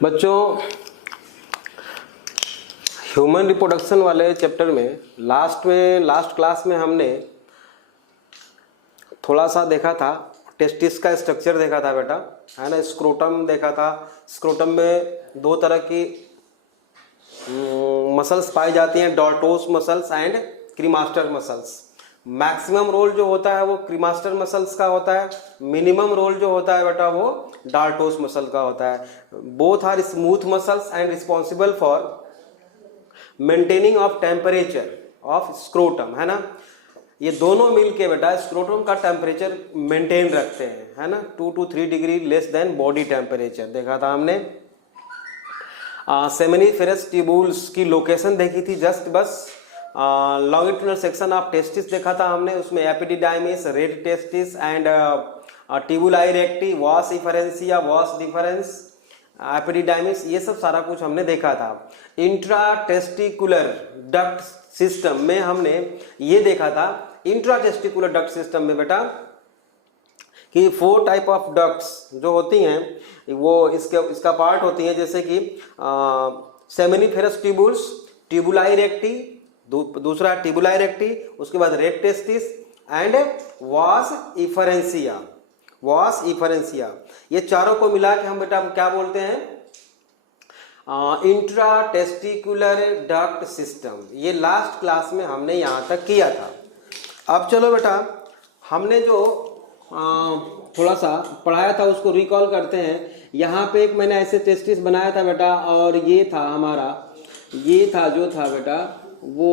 बच्चों, human reproduction वाले chapter में लास्ट क्लास में हमने थोड़ा सा देखा था, टेस्टिस का स्ट्रक्चर देखा था बेटा, है ना। स्क्रोटम देखा था। स्क्रोटम में दो तरह की मसल्स पाई जाती हैं, dartos muscles and cremaster muscles. Maximum role जो होता है वो क्रीमास्टर मसल्स का होता है, मिनिमम रोल जो होता है बेटा वो डार्टोस मसल का होता है। Both are smooth muscles and responsible for maintaining of temperature of scrotum, है ना। ये दोनों मिलके बेटा स्क्रोटम का टेम्परेचर मेंटेन रखते हैं, है ना, 2 to 3 degree less than body temperature देखा था हमने। सेमिनिफेरस ट्यूबुल्स की लोकेशन देखी थी जस्ट बस। लॉन्गिट्यूडनल सेक्शन ऑफ टेस्टिस देखा था हमने, उसमें epididymis, rete testis and tubuli recti, vas efferentia, vas deferens, epididymis, ये सब सारा कुछ हमने देखा था। इंट्राटेस्टिकुलर डक्ट सिस्टम में हमने ये देखा था, इंट्राटेस्टिकुलर डक्ट सिस्टम में बेटा कि 4 टाइप ऑफ डक्ट्स जो होती हैं वो इसका पार्ट होती हैं, जैसे कि सेमिनिफेरस ट्यूबुल्स, ट्यूबुलाई रेक्टी, दूसरा ट्यूबुलाई रेक्टी, उसके बाद रेड टेस्टिस एंड वास इफरेंसिया। वास इफरेंसिया, ये चारों को मिला के हम बेटा क्या बोलते हैं, इंट्राटेस्टिकुलर डक्ट सिस्टम। ये लास्ट क्लास में हमने यहाँ तक किया था। अब चलो बेटा, हमने जो थोड़ा सा पढ़ाया था उसको रिकॉल करते हैं। यहाँ पे एक मैंने ऐसे टेस्टिस बनाया था बेटा, और ये था हमारा, ये था जो था बेटा वो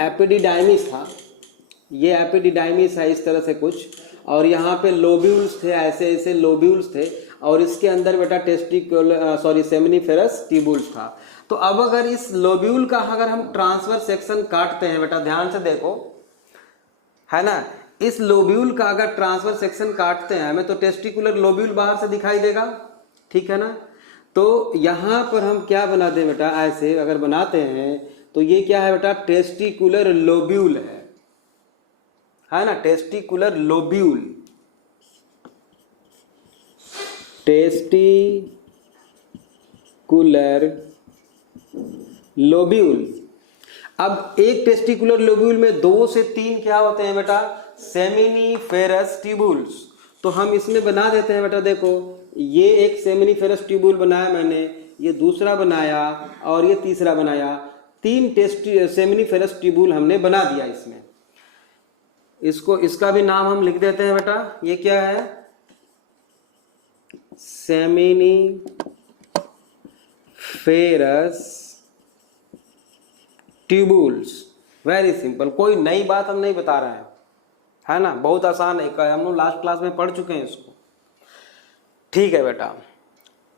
एपिडिडाइमिस था। ये एपिडिडाइमिस है इस तरह से कुछ, और यहाँ पे लोब्यूल्स थे, ऐसे ऐसे लोब्यूल्स थे, और इसके अंदर बेटा सेमिनिफेरस ट्यूबुल्स था। तो अब अगर इस लोब्यूल का अगर हम ट्रांसवर्स सेक्शन काटते हैं बेटा, ध्यान से देखो, है ना, इस लोब्यूल का अगर ट्रांसवर्स सेक्शन काटते हैं हमें तो टेस्टिकुलर लोब्यूल बाहर से दिखाई देगा, ठीक है ना। तो यहाँ पर हम क्या बना दें बेटा, ऐसे अगर बनाते हैं तो ये क्या है बेटा, टेस्टिकुलर लोब्यूल है ना, टेस्टिकुलर लोब्यूल, टेस्टिकुलर लोब्यूल। अब एक टेस्टिकुलर लोब्यूल में 2 से 3 क्या होते हैं बेटा, सेमिनिफेरस ट्यूबुल्स। तो हम इसमें बना देते हैं बेटा, देखो ये एक सेमिनिफेरस ट्यूबुल बनाया मैंने, ये दूसरा बनाया और ये तीसरा बनाया, 3 सेमिनिफेरस ट्यूबुल हमने बना दिया इसमें। इसका भी नाम हम लिख देते हैं बेटा, ये क्या है, सेमिनिफेरस ट्यूबुल्स। वेरी सिंपल, कोई नई बात हम नहीं बता रहे हैं, है ना, बहुत आसान है, हम लोग लास्ट क्लास में पढ़ चुके हैं इसको, ठीक है बेटा।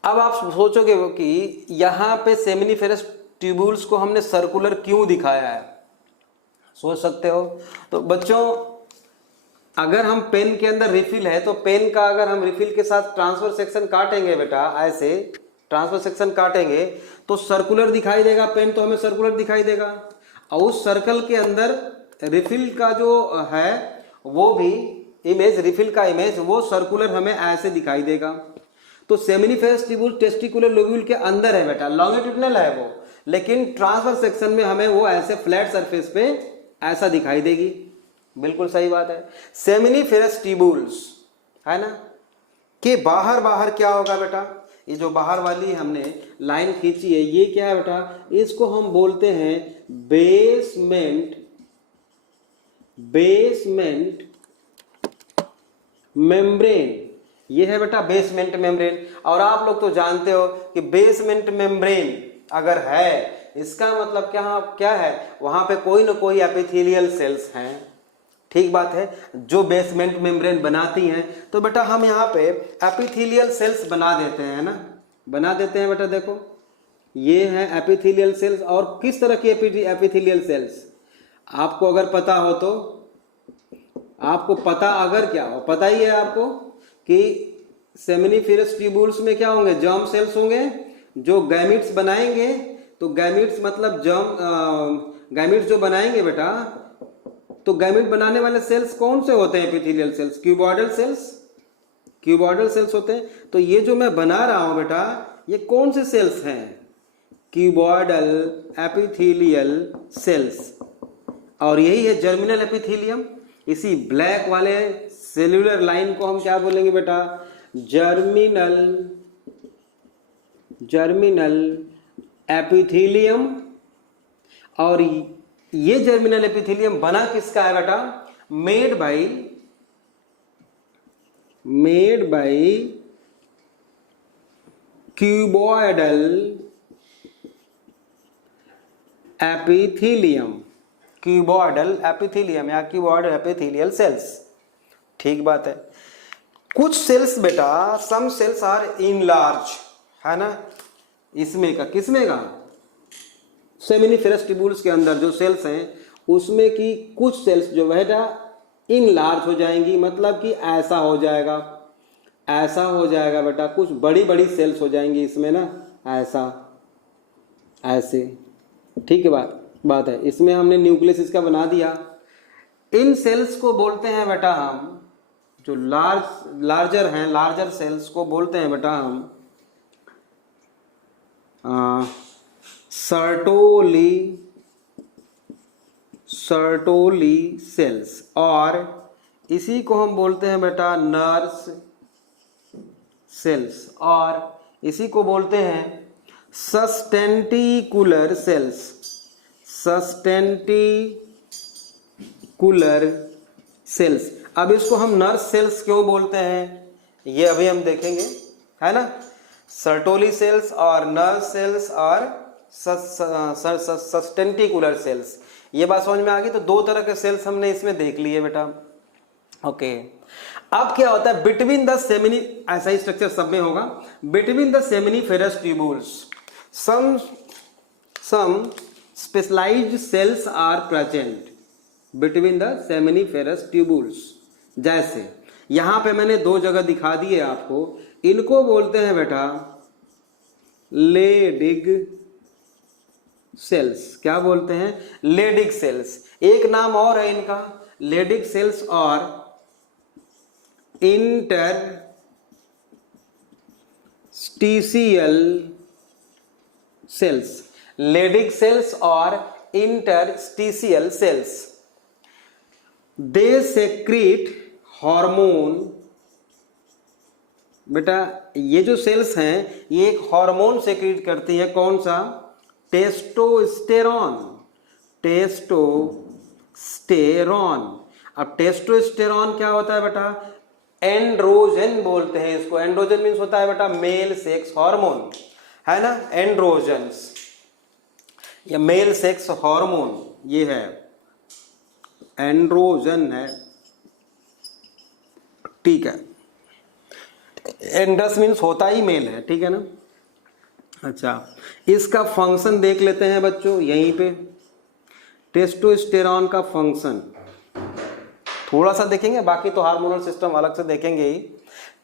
अब आप सोचोगे कि यहाँ पे सेमिनिफेरस ट्यूबुल्स को हमने सर्कुलर क्यों दिखाया है, सोच सकते हो। तो बच्चों, अगर हम पेन के अंदर रिफिल है तो पेन का अगर हम रिफिल के साथ ट्रांसफर सेक्शन काटेंगे बेटा, ऐसे ट्रांसफर सेक्शन काटेंगे तो सर्कुलर दिखाई देगा, पेन तो हमें सर्कुलर दिखाई देगा, और उस सर्कल के अंदर रिफिल का जो है वो भी इमेज, रिफिल का इमेज वो सर्कुलर हमें ऐसे दिखाई देगा। तो सेमिनिफेरस ट्यूबुल टेस्टिकुलर लोब्यूल के अंदर है बेटा, लॉन्गिट्यूडनल है वो, लेकिन ट्रांसफर सेक्शन में हमें वो ऐसे फ्लैट सरफेस पे ऐसा दिखाई देगी। बिल्कुल सही बात है। सेमिनिफेरस ट्यूबुल्स, है ना, के बाहर क्या होगा बेटा, ये जो बाहर वाली हमने लाइन खींची है ये क्या है बेटा, इसको हम बोलते हैं बेसमेंट मेम्ब्रेन। ये है बेटा बेसमेंट मेम्ब्रेन। और आप लोग तो जानते हो कि बेसमेंट मेम्ब्रेन अगर है, इसका मतलब क्या है, वहां पे कोई ना कोई एपिथेलियल सेल्स हैं, ठीक बात है, जो बेसमेंट मेम्ब्रेन बनाती हैं। तो बेटा हम यहाँ पे एपिथेलियल सेल्स बना देते हैं ना, बना देते हैं बेटा। देखो ये है एपिथेलियल सेल्स, और किस तरह की एपिथेलियल सेल्स आपको अगर पता हो तो, आपको पता अगर क्या हो, पता ही है आपको कि सेमिनिफेरस ट्यूबुल्स में क्या होंगे, जर्म सेल्स होंगे जो गैमीट्स बनाएंगे। तो गैमीट्स मतलब गैमीट्स जो बनाएंगे बेटा, तो गैमीट बनाने वाले सेल्स कौन से होते हैं, एपिथेलियल सेल्स, क्यूबॉइडल सेल्स होते हैं। तो ये जो मैं बना रहा हूं बेटा, ये कौन से सेल्स हैं? क्यूबॉइडल एपिथेलियल सेल्स, और यही है जर्मिनल एपिथेलियम। इसी ब्लैक वाले सेल्यूलर लाइन को हम क्या बोलेंगे बेटा? Germinal epithelium. और ये जर्मिनल एपिथेलियम बना किसका है बेटा? Made by cuboidal epithelium, cuboidal epithelium या क्यूबॉइडल एपिथेलियल सेल्स। ठीक बात है। कुछ सेल्स बेटा, सम सेल्स आर इन लार्ज, है ना? इसमें का किसमें का? सेमिनिफेरस ट्यूबुल्स के अंदर जो सेल्स हैं उसमें की कुछ सेल्स जो बेटा इन लार्ज हो जाएंगी, मतलब कि ऐसा हो जाएगा बेटा, कुछ बड़ी बड़ी सेल्स हो जाएंगी इसमें ना, ऐसे। ठीक है, बात है। इसमें हमने न्यूक्लियस इसका बना दिया। इन सेल्स को बोलते हैं बेटा हम, जो लार्जर सेल्स को बोलते हैं बेटा हम सर्टोली सेल्स, और इसी को हम बोलते हैं बेटा नर्स सेल्स, और इसी को बोलते हैं सस्टेंटिकुलर सेल्स। अब इसको हम नर्स सेल्स क्यों बोलते हैं ये अभी हम देखेंगे, है ना? सर्टोली सेल्स और नर्स सेल्स और सस्टेंटिकुलर सेल्स, ये बात समझ में आ गई। तो दो तरह के सेल्स हमने इसमें देख लिए बेटा। ओके, अब क्या होता है बिटवीन द सेमिनी, ऐसा ही स्ट्रक्चर सब में होगा। Between the seminiferous tubules some specialized cells are present between the seminiferous tubules। जैसे यहां पे मैंने दो जगह दिखा दिए आपको, इनको बोलते हैं बेटा लेडिग सेल्स। क्या बोलते हैं? Leydig cells. एक नाम और है इनका, लेडिग सेल्स और इंटरस्टिशियल सेल्स। लेडिग सेल्स और इंटरस्टिशियल सेल्स, दे सेक्रीट हार्मोन। बेटा ये जो सेल्स हैं ये एक हार्मोन सेक्रीट करती है, कौन सा? टेस्टोस्टेरॉन। अब टेस्टोस्टेरॉन क्या होता है बेटा? एंड्रोजन बोलते हैं इसको। एंड्रोजन मीन्स होता है बेटा मेल सेक्स हार्मोन, है ना? एंड्रोजन्स या मेल सेक्स हार्मोन, ये है एंड्रोजन है। ठीक है, एंड्रस मीन्स होता ही मेल है, ठीक है ना? अच्छा, इसका फंक्शन देख लेते हैं बच्चों यहीं पे। टेस्टोस्टेरॉन का फंक्शन थोड़ा सा देखेंगे, बाकी तो हार्मोनल सिस्टम अलग से देखेंगे ही।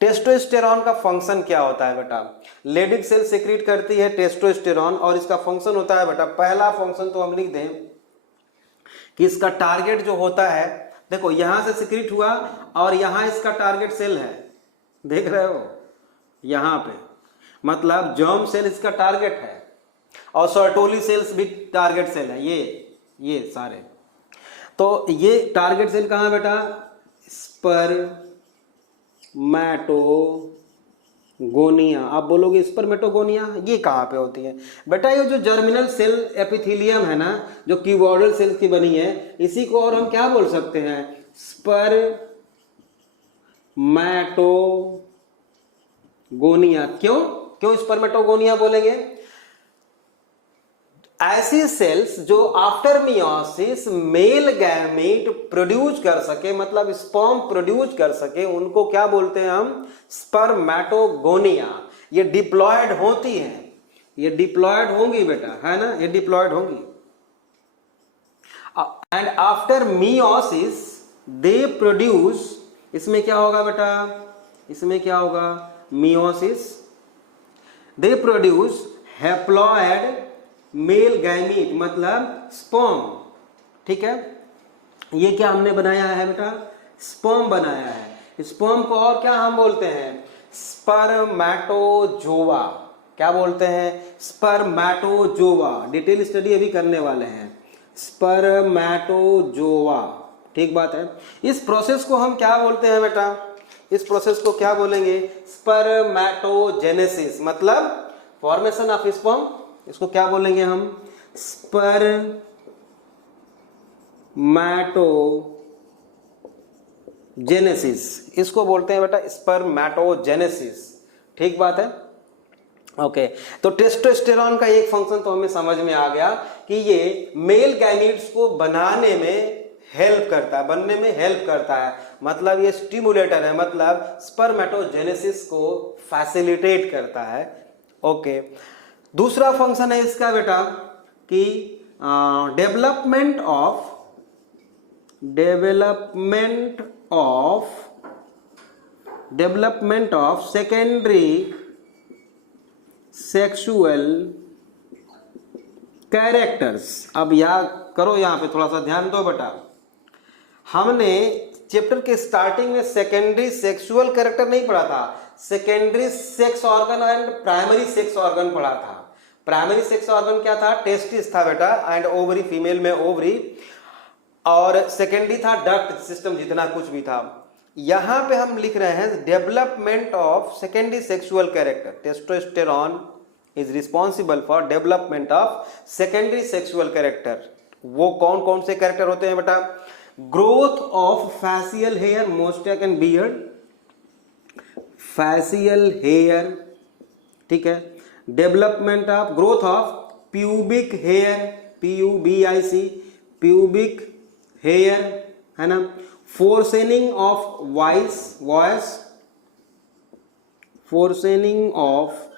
टेस्टोस्टेरॉन का फंक्शन क्या होता है बेटा? लेडिग सेल सेक्रेट करती है टेस्टोस्टेरॉन, और इसका फंक्शन होता है बेटा, पहला फंक्शन तो हम लिख दें कि इसका टारगेट जो होता है, देखो यहां से सेक्रेट हुआ और यहां इसका टारगेट सेल है, देख रहे हो यहां पे, मतलब जर्म सेल इसका टारगेट है, और सर्टोली सेल्स भी टारगेट सेल है, ये सारे। तो ये टारगेट सेल कहां है बेटा? स्पर्मेटोगोनिया। आप बोलोगे स्पर्मेटोगोनिया ये कहां पे होती है बेटा? ये जो जर्मिनल सेल एपिथेलियम है ना, जो क्यूबॉइडल सेल की बनी है, इसी को और हम क्या बोल सकते हैं? स्पर्मेटोगोनिया। क्यों स्पर्मेटोगोनिया बोलेंगे? ऐसी सेल्स जो after meiosis male gamete produce कर सके, मतलब स्पर्म प्रोड्यूस कर सके, उनको क्या बोलते हैं हम? स्पर्मेटोगोनिया। ये डिप्लॉयड होती हैं, ये डिप्लॉयड होंगी बेटा, है ना? ये डिप्लॉयड होंगी। And after meiosis they produce, इसमें क्या होगा बेटा? इसमें क्या होगा? Meiosis they produce haploid male gamete, मतलब स्पर्म। ठीक है, ये क्या हमने बनाया है बेटा? स्पर्म बनाया है। स्पर्म को और क्या हम बोलते हैं? स्पर्मेटोजोआ। क्या बोलते हैं, स्पर्मेटोजोआ। डिटेल स्टडी अभी करने वाले हैं, स्पर्मेटोजोआ। ठीक बात है। इस प्रोसेस को हम क्या बोलते हैं बेटा, इस प्रोसेस को क्या बोलेंगे, स्पर्मेटोजेनेसिस, मतलब फॉर्मेशन ऑफ स्पर्म। इसको क्या बोलेंगे हम, स्पर्मेटोजेनेसिस, इसको बोलते हैं बेटा स्पर्मेटोजेनेसिस। ठीक बात है। ओके तो टेस्टोस्टेरॉन का एक फंक्शन तो हमें समझ में आ गया कि ये मेल गैमीट्स को बनाने में हेल्प करता है, बनने में हेल्प करता है, मतलब ये स्टिमुलेटर है, मतलब स्पर्मेटोजेनेसिस को फैसिलिटेट करता है। ओके दूसरा फंक्शन है इसका बेटा कि development of secondary sexual characters. अब याद करो, यहां पे थोड़ा सा ध्यान दो बेटा, हमने चैप्टर के स्टार्टिंग में सेकेंडरी सेक्सुअल कैरेक्टर नहीं पढ़ा था, secondary sex organ and primary sex organ पढ़ा था। प्राइमरी सेक्स ऑर्गन क्या था, टेस्टिस था बेटा, एंड ओवरी, फीमेल में ओवरी, और सेकेंडरी था डक्ट सिस्टम, जितना कुछ भी था। यहां पे हम लिख रहे हैं development of secondary sexual character, testosterone is responsible for development of secondary sexual character. वो कौन कौन से कैरेक्टर होते हैं बेटा, growth of facial hair, moustache and beard, facial hair, ठीक है, development of growth of pubic hair, PUBIC, pubic hair, है ना, hoarsening of voice, hoarsening of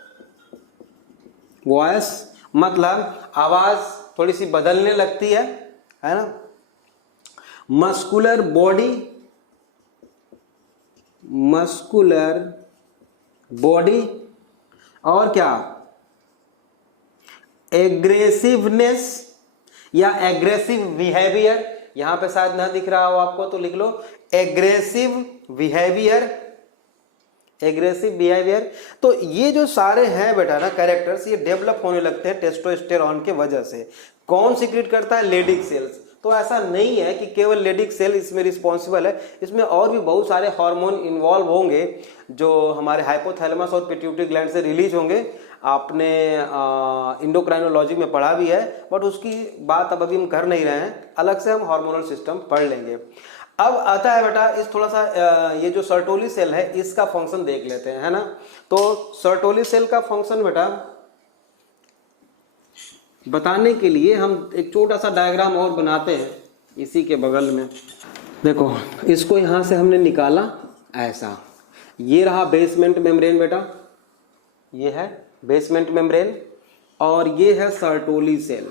voice मतलब आवाज थोड़ी सी बदलने लगती है ना, मस्कुलर बॉडी, और क्या, एग्रेसिवनेस या एग्रेसिव बिहेवियर। यहां पे शायद ना दिख रहा हो आपको तो लिख लो एग्रेसिव बिहेवियर, एग्रेसिव बिहेवियर। तो ये जो सारे हैं बेटा ना कैरेक्टर्स, ये डेवलप होने लगते हैं टेस्टोस्टेरॉन के वजह से। कौन सीक्रेट करता है, लेडिक सेल्स। तो ऐसा नहीं है कि केवल लेडिक सेल इसमें रिस्पॉन्सिबल है, इसमें और भी बहुत सारे हार्मोन इन्वॉल्व होंगे जो हमारे हाइपोथैलेमस और पिट्यूटरी ग्लैंड से रिलीज होंगे। आपने इंडोक्राइनोलॉजी में पढ़ा भी है, बट उसकी बात अब अभी हम कर नहीं रहे हैं, अलग से हम हार्मोनल सिस्टम पढ़ लेंगे। अब आता है बेटा इस थोड़ा सा ये जो सर्टोली सेल है इसका फंक्शन देख लेते हैं, है ना। तो सर्टोली सेल का फंक्शन बेटा बताने के लिए हम एक छोटा सा डायग्राम और बनाते हैं इसी के बगल में। देखो इसको यहां से हमने निकाला ऐसा, ये रहा बेसमेंट मेम्ब्रेन बेटा, ये है बेसमेंट मेम्ब्रेन, और ये है सर्टोली सेल।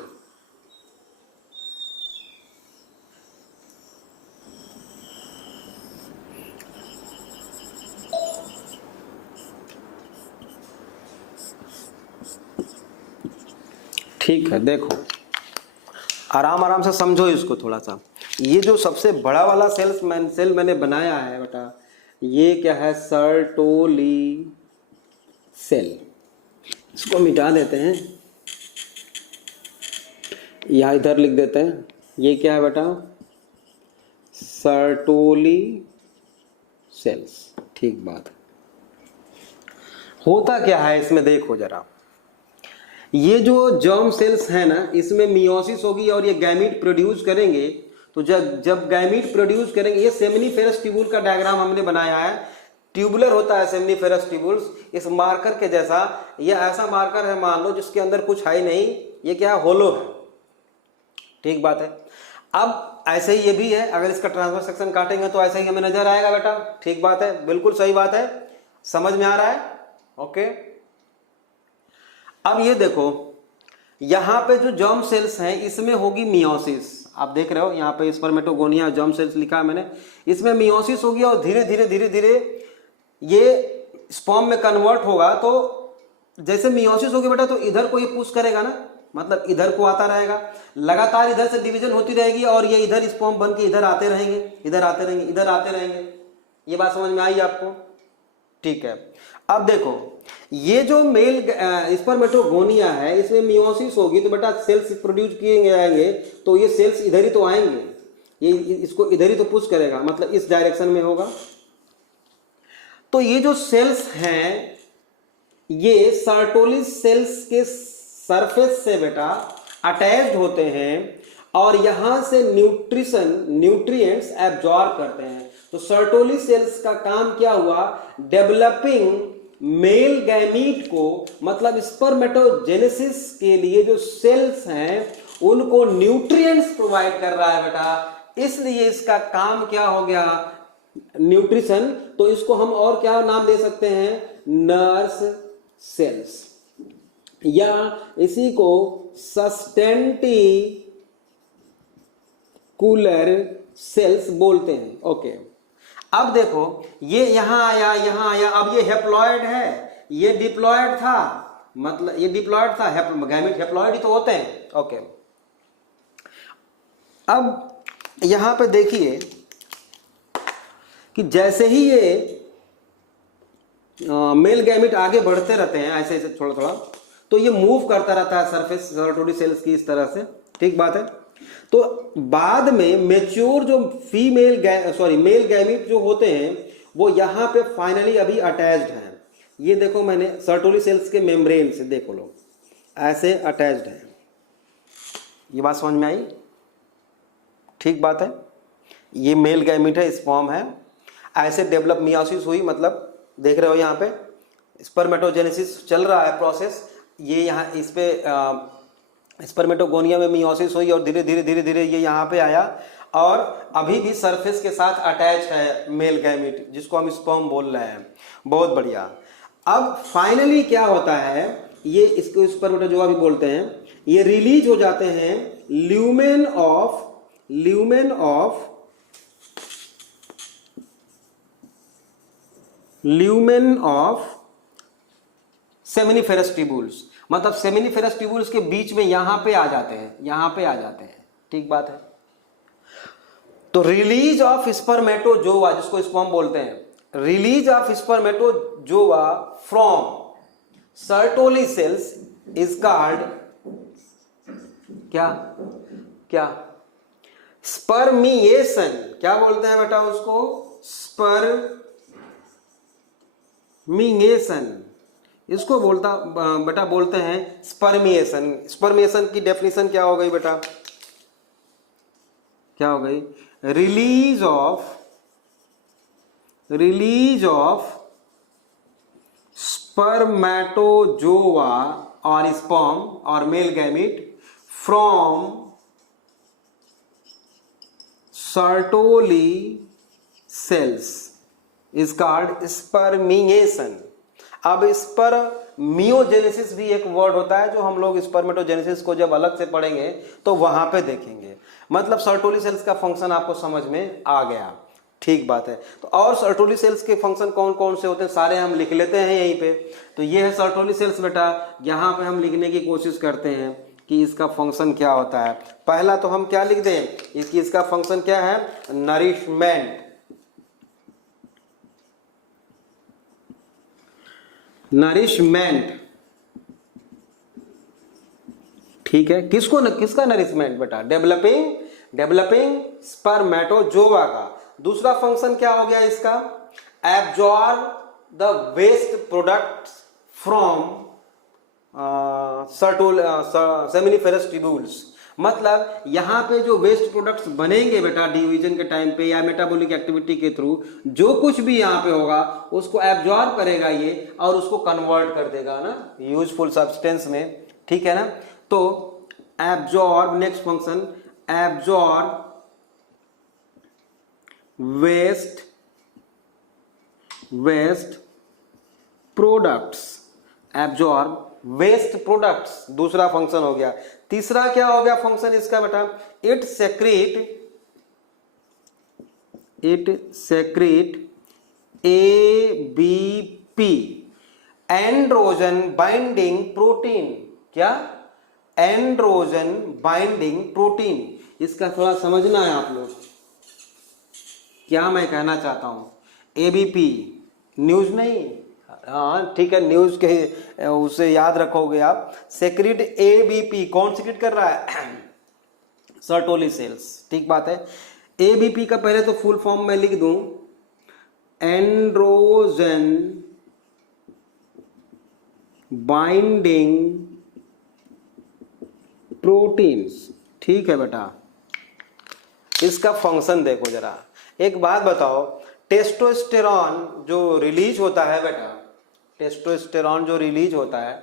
ठीक है, देखो आराम आराम से समझो इसको थोड़ा सा। ये जो सबसे बड़ा वाला सेल मैंने बनाया है बेटा, ये क्या है, सर्टोली सेल। इसको मिटा देते हैं, यहाँ इधर लिख देते हैं। ये क्या है बेटा, सर्टोली सेल्स। ठीक बात। होता क्या है इसमें देखो जरा, ये जो जर्म सेल्स है ना, इसमें मियोसिस होगी और ये गैमीट प्रोड्यूस करेंगे। तो जब गैमीट प्रोड्यूस करेंगे, ये सेमिनिफेरस ट्यूबुल का डायग्राम हमने बनाया है, ट्यूबुलर होता है सेमिनिफेरस ट्यूबुल्स, इस मार्कर के जैसा। ये ऐसा मार्कर है मान लो जिसके अंदर कुछ है ही नहीं, ये क्या है, होलो है। ठीक बात है। अब ऐसे ही ये भी है, अगर इसका ट्रांसवर्स सेक्शन काटेंगे तो ऐसे ही हमें नजर आएगा बेटा। ठीक बात है, बिल्कुल सही बात है, समझ में आ रहा है। ओके अब ये देखो, यहां पे जो जर्म सेल्स हैं इसमें होगी मियोसिस। आप देख रहे हो यहाँ पे स्पर्मेटोगोनिया जर्म सेल्स लिखा है मैंने, इसमें मियोसिस होगी और धीरे धीरे धीरे धीरे ये स्पर्म में कन्वर्ट होगा। तो जैसे मियोसिस होगी बेटा, तो इधर को ये पुश करेगा ना, मतलब इधर को आता रहेगा, लगातार इधर से डिवीजन होती रहेगी और ये इधर स्पर्म बन के इधर आते रहेंगे, इधर आते रहेंगे, इधर आते रहेंगे। ये बात समझ में आई आपको? ठीक है। अब देखो ये जो मेल स्पर्मेटोगोनिया है, इसमें मियोसिस होगी तो बेटा सेल्स प्रोड्यूस किए जाएंगे, तो ये सेल्स इधर ही तो आएंगे, ये इसको इधर ही तो पुश करेगा, मतलब इस डायरेक्शन में होगा। तो ये जो सेल्स हैं ये सर्टोली सेल्स के सरफेस से बेटा अटैच्ड होते हैं और यहां से न्यूट्रिएंट्स एब्जॉर्ब करते हैं। तो सर्टोली सेल्स का काम क्या हुआ, डेवलपिंग मेल गैमीट को, मतलब स्पर्मेटोजेनेसिस के लिए जो सेल्स हैं उनको न्यूट्रिएंट्स प्रोवाइड कर रहा है बेटा, इसलिए इसका काम क्या हो गया, न्यूट्रिशन। तो इसको हम और क्या नाम दे सकते हैं, नर्स सेल्स, या इसी को सस्टेंटिकुलर सेल्स बोलते हैं। ओके, अब देखो ये यहां आया, यहां आया, अब ये हेप्लॉइड है, ये डिप्लॉइड था, मतलब ये डिप्लॉइड था, गैमेट हेप्लॉइड ही तो होते हैं। ओके, अब यहां पे देखिए कि जैसे ही ये मेल गैमेट आगे बढ़ते रहते हैं ऐसे ऐसे थोड़ा थोड़ा, तो ये मूव करता रहता है सरफेस सर्टोली सेल्स की इस तरह से, ठीक बात है। तो बाद में मेच्योर जो मेल गैमेट जो होते हैं वो यहां पे फाइनली अभी अटैच्ड हैं। ये देखो मैंने सर्टोली सेल्स के मेम्ब्रेन से देखो लो ऐसे अटैच्ड है, ये बात समझ में आई, ठीक बात है। ये मेल गैमेट है, स्पर्म है, ऐसे डेवलप मियोसिस हुई, मतलब देख रहे हो यहाँ पे स्पर्मेटोजेनेसिस चल रहा है प्रोसेस, ये यहाँ इस पे स्पर्मेटोगोनिया में मियोसिस हुई और धीरे धीरे धीरे धीरे ये यहाँ पे आया और अभी भी सरफेस के साथ अटैच है मेल गैमेट, जिसको हम स्पर्म बोल रहे हैं। बहुत बढ़िया। अब फाइनली क्या होता है, ये इसको स्पर्मेटोजोआ भी बोलते हैं, ये रिलीज हो जाते हैं ल्यूमेन ऑफ सेमिनिफेरस ट्यूब्यूल्स, मतलब सेमिनिफेरस ट्यूब्यूल्स के बीच में यहां पे आ जाते हैं, यहां पे आ जाते हैं, ठीक बात है। तो रिलीज ऑफ स्पर्मेटोजोआ, जिसको स्पर्म बोलते हैं, release of spermatozoa from Sertoli cells is called क्या स्पर्मिएशन। क्या बोलते हैं बेटा उसको, स्पर्मिएशन, इसको बेटा बोलते हैं स्पर्मिएशन। स्पर्मिएशन की डेफिनेशन क्या हो गई बेटा, क्या हो गई, रिलीज ऑफ स्पर्मेटोजोआ और स्पर्म और male gamete from Sertoli cells is called spermiation. अब स्पर्मियोजेनेसिस भी एक वर्ड होता है जो हम लोग स्पर्मेटोजेनेसिस को जब अलग से पढ़ेंगे तो वहां पे देखेंगे। मतलब सर्टोली सेल्स का फंक्शन आपको समझ में आ गया, ठीक बात है। तो और सर्टोली सेल्स के फंक्शन कौन कौन से होते हैं सारे हम लिख लेते हैं यहीं पे। तो ये है सर्टोली सेल्स बेटा, यहाँ पे हम लिखने की कोशिश करते हैं कि इसका फंक्शन क्या होता है। पहला तो हम क्या लिख दें, इसका फंक्शन क्या है, नरिशमेंट। ठीक है, किसका नरिशमेंट बेटा, डेवलपिंग स्पर्मेटोजोआ का। दूसरा फंक्शन क्या हो गया इसका, absorb the waste products from seminiferous tubules. मतलब यहां पे जो वेस्ट प्रोडक्ट्स बनेंगे बेटा डिवीजन के टाइम पे या मेटाबॉलिक एक्टिविटी के थ्रू, जो कुछ भी यहां पे होगा उसको एब्जॉर्ब करेगा ये और उसको कन्वर्ट कर देगा ना यूजफुल सब्सटेंस में, ठीक है ना। तो absorb, next function absorb waste products, absorb waste products, दूसरा फंक्शन हो गया। तीसरा क्या हो गया फंक्शन इसका बेटा, it secrete ABP, androgen binding protein. क्या, एंड्रोजन बाइंडिंग प्रोटीन। इसका थोड़ा समझना है आप लोग, क्या मैं कहना चाहता हूं। ABP न्यूज नहीं, हाँ ठीक है, न्यूज के उसे याद रखोगे आप। सेक्रेट एबीपी, कौन सीक्रेट कर रहा है? सर्टोली सेल्स, ठीक बात है। एबीपी का पहले तो फुल फॉर्म मैं लिख दूं, एंड्रोजन बाइंडिंग प्रोटीन्स, ठीक है बेटा। इसका फंक्शन देखो जरा, एक बात बताओ, टेस्टोस्टेरॉन जो रिलीज होता है बेटा, टेस्टोस्टेरॉन जो रिलीज होता है,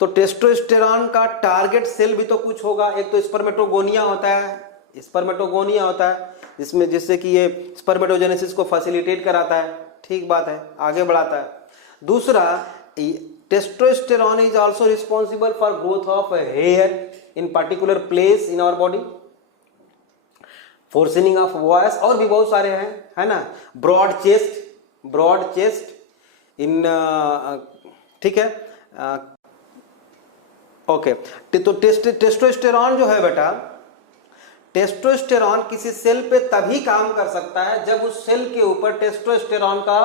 तो टेस्टोस्टेरॉन का टारगेट सेल भी तो कुछ होगा। एक तो स्पर्मेटोगोनिया होता है, स्पर्मेटोगोनिया होता है जिसमें, जिससे कि ये स्पर्मेटोजेनेसिस को फैसिलिटेट कराता है, ठीक बात है, आगे बढ़ाता है। दूसरा, testosterone is also responsible for growth of hair in particular place in our body, hoarsening of voice, और भी बहुत सारे हैं, है ना। ब्रॉड चेस्ट इन, ठीक है, ओके। तो टेस्टोस्टेरॉन जो है बेटा, टेस्टोस्टेरॉन किसी सेल पे तभी काम कर सकता है जब उस सेल के ऊपर टेस्टोस्टेरॉन का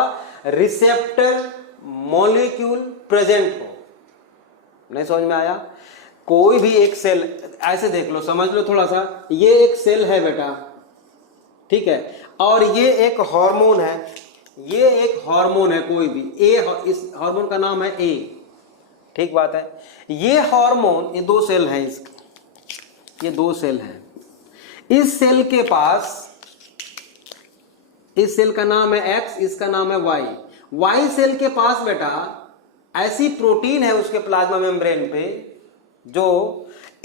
रिसेप्टर मॉलिक्यूल प्रेजेंट हो। नहीं समझ में आया? कोई भी एक सेल, ऐसे देख लो, समझ लो थोड़ा सा, ये एक सेल है बेटा, ठीक है, और ये एक हार्मोन है, ये एक हार्मोन है कोई भी, इस हार्मोन का नाम है ए, ठीक बात है। ये हार्मोन, ये दो सेल हैं इसके, ये दो सेल हैं। इस सेल के पास, इस सेल का नाम है एक्स, इसका नाम है वाई। वाई सेल के पास बेटा ऐसी प्रोटीन है उसके प्लाज्मा मेम्ब्रेन पे जो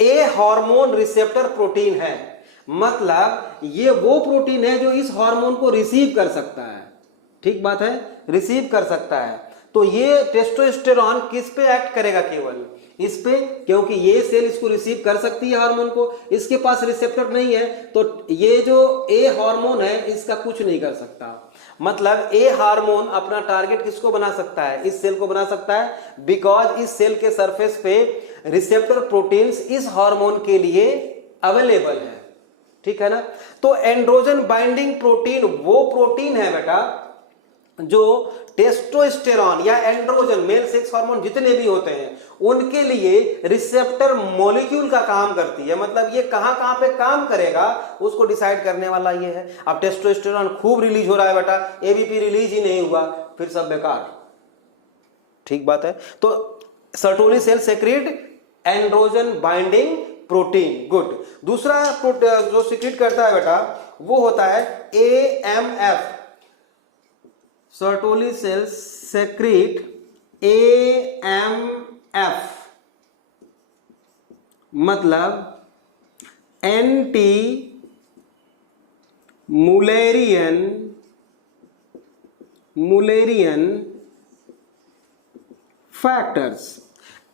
ए हार्मोन रिसेप्टर प्रोटीन है, मतलब ये वो प्रोटीन है जो इस हार्मोन को रिसीव कर सकता है, ठीक बात है, रिसीव कर सकता है। तो ये टेस्टोस्टेरॉन किस पे एक्ट करेगा? केवल इस पे, क्योंकि ये सेल इसको रिसीव कर सकती है हार्मोन को, इसके पास रिसेप्टर नहीं है, तो ये जो ए हार्मोन है इसका कुछ नहीं कर सकता। मतलब ए हार्मोन अपना टारगेट किसको बना सकता है? इस सेल को बना सकता है, बिकॉज इस सेल के सरफेस पे रिसेप्टर प्रोटीन्स इस हार्मोन के लिए अवेलेबल है, ठीक है ना। तो एंड्रोजन बाइंडिंग प्रोटीन वो प्रोटीन है बेटा जो टेस्टोस्टेरॉन या एंड्रोजन, मेल सेक्स हार्मोन जितने भी होते हैं उनके लिए रिसेप्टर मॉलिक्यूल का काम करती है। मतलब ये कहां कहां पे काम करेगा उसको डिसाइड करने वाला ये है। अब टेस्टोस्टेरॉन खूब रिलीज हो रहा है बेटा, एबीपी रिलीज ही नहीं हुआ, फिर सब बेकार, ठीक बात है। तो Sertoli cell secrete androgen binding protein, good. दूसरा जो सीक्रेट करता है बेटा वो होता है AMF, Sertoli cell secrete AMF, मतलब anti Mullerian factors.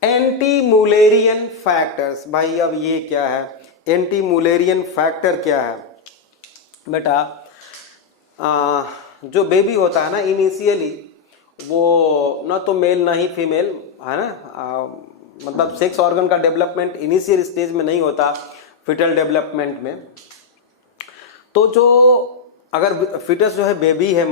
Anti Mullerian factors, भाई अब ये क्या है? एंटी मुलेरियन फैक्टर क्या है बेटा? जो बेबी होता है ना, इनिशियली वो ना तो मेल ना ही फीमेल, है ना, मतलब सेक्स ऑर्गन का डेवलपमेंट इनिशियल स्टेज में नहीं होता, फिटल डेवलपमेंट में। तो जो अगर फिटस जो है बेबी है,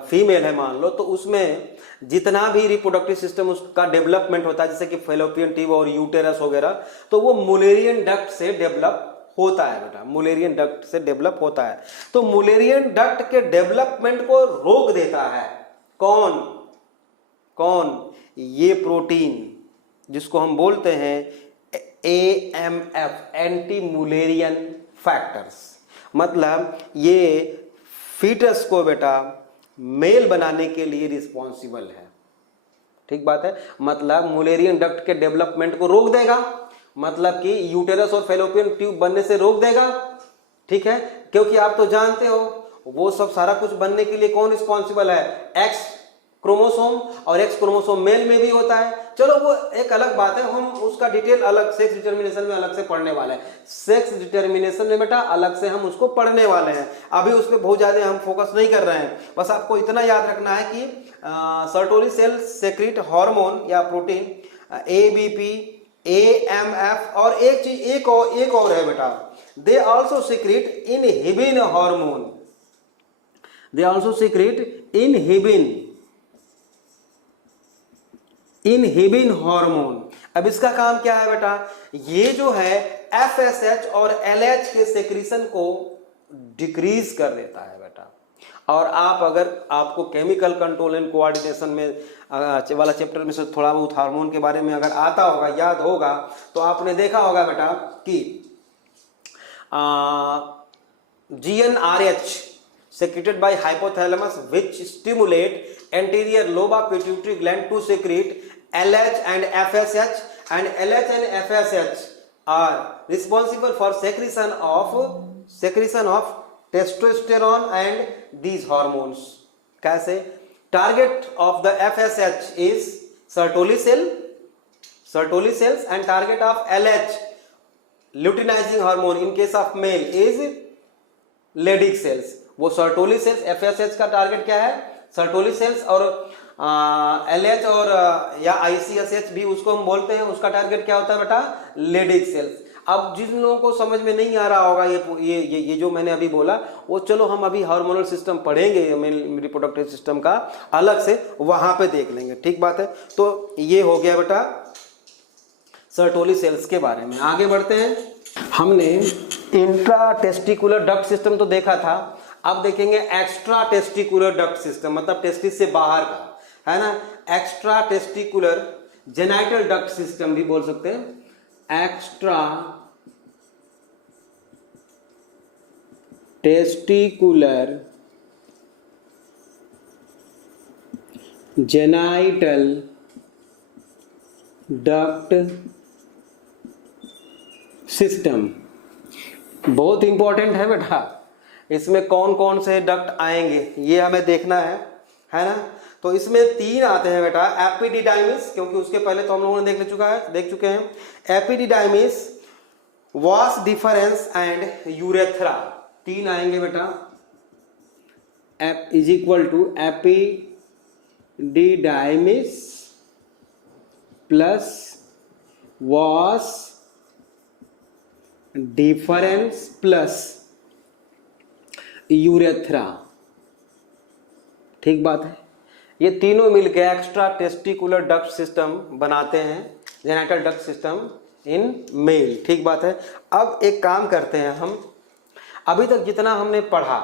फीमेल है मान लो, तो उसमें जितना भी रिप्रोडक्टिव सिस्टम उसका डेवलपमेंट होता है, जैसे कि फेलोपियन ट्यूब और यूटेरस वगैरह, तो वो मुलेरियन डक्ट से डेवलप होता है बेटा, मुलेरियन डक्ट से डेवलप होता है। तो मुलेरियन डक्ट के डेवलपमेंट को रोक देता है कौन? ये प्रोटीन जिसको हम बोलते हैं AMF, एंटी मुलेरियन फैक्टर्स। मतलब ये फीटस को बेटा मेल बनाने के लिए रिस्पॉन्सिबल है, ठीक बात है। मतलब मुलेरियन डक्ट के डेवलपमेंट को रोक देगा, मतलब कि यूटेरस और फेलोपियन ट्यूब बनने से रोक देगा, ठीक है। क्योंकि आप तो जानते हो वो सब सारा कुछ बनने के लिए कौन रिस्पॉन्सिबल है? एक्स क्रोमोसोम, और एक्स क्रोमोसोम मेल में भी होता है। चलो वो एक अलग बात है, हम उसका डिटेल अलग सेक्स डिटर्मिनेशन में अलग से पढ़ने वाले हैं। सेक्स डिटर्मिनेशन में बेटा अलग से हम उसको पढ़ने वाले हैं, अभी उस पर बहुत ज्यादा हम फोकस नहीं कर रहे हैं। बस आपको इतना याद रखना है कि सर्टोली सेल सेक्रेट हार्मोन या प्रोटीन ABP, AMF, और एक चीज एक और है बेटा, they also secret inhibin hormone, they also secret inhibin inhibin hormone. अब इसका काम क्या है बेटा, ये जो है FSH और LH के सेक्रेशन को डिक्रीज कर देता है बेटा। और आप अगर आपको केमिकल कंट्रोल एंड कोऑर्डिनेशन में वाला चैप्टर में से थोड़ा बहुत हार्मोन के बारे में अगर आता होगा, याद होगा, तो आपने देखा होगा बेटा कि GnRH secreted by hypothalamus which stimulate anterior lobe of pituitary gland to secrete LH and FSH, and LH and FSH are responsible for secretion of testosterone and these hormones. कैसे? Target of the FSH is Sertoli cells and target of LH luteinizing hormone in case of male is Leydig cells. वो Sertoli cells, FSH का target क्या है? Sertoli cells, और LH और या ICSH भी उसको हम बोलते हैं, उसका टारगेट क्या होता है बेटा? Leydig cells. अब जिन लोगों को समझ में नहीं आ रहा होगा ये जो मैंने अभी बोला, वो चलो हम अभी हार्मोनल सिस्टम पढ़ेंगे, मेल रिप्रोडक्टिव सिस्टम का अलग से, वहां पे देख लेंगे, ठीक बात है। तो ये हो गया बेटा सर्टोली सेल्स के बारे में। आगे बढ़ते हैं। हमने इंट्रा टेस्टिकुलर डक्ट सिस्टम तो देखा था, अब देखेंगे एक्स्ट्रा टेस्टिकुलर डक्ट सिस्टम, मतलब टेस्टिस से बाहर का, है ना। Extra testicular genital duct system भी बोल सकते हैं। Extra testicular genital duct system बहुत इंपॉर्टेंट है बेटा। इसमें कौन कौन से डक्ट आएंगे ये हमें देखना है ना। तो इसमें 3 आते हैं बेटा। एपिडिडाइमिस, क्योंकि उसके पहले तो हम लोगों ने देख चुके हैं। Epididymis, vas deferens and urethra, 3 आएंगे बेटा। Is equal to epididymis plus vas deferens plus urethra, ठीक बात है। ये तीनों मिलकर एक्स्ट्रा टेस्टिकुलर डक्ट सिस्टम बनाते हैं, genital duct system in male, ठीक बात है। अब एक काम करते हैं, हम अभी तक जितना हमने पढ़ा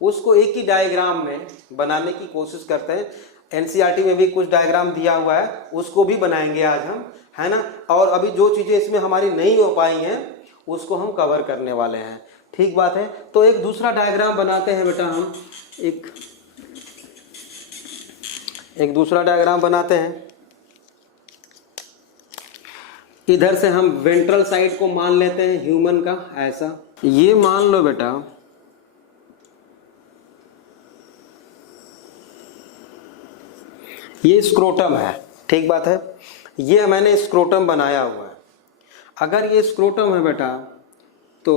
उसको एक ही डायग्राम में बनाने की कोशिश करते हैं। एनसीईआरटी में भी कुछ डायग्राम दिया हुआ है, उसको भी बनाएंगे आज हम, है ना। और अभी जो चीजें इसमें हमारी नहीं हो पाई हैं उसको हम कवर करने वाले हैं, ठीक बात है। तो एक दूसरा डायग्राम बनाते हैं बेटा, हम एक दूसरा डायग्राम बनाते हैं। इधर से हम वेंट्रल साइड को मान लेते हैं ह्यूमन का, ऐसा। ये मान लो बेटा ये स्क्रोटम है, ठीक बात है। ये मैंने स्क्रोटम बनाया हुआ है। अगर ये स्क्रोटम है बेटा तो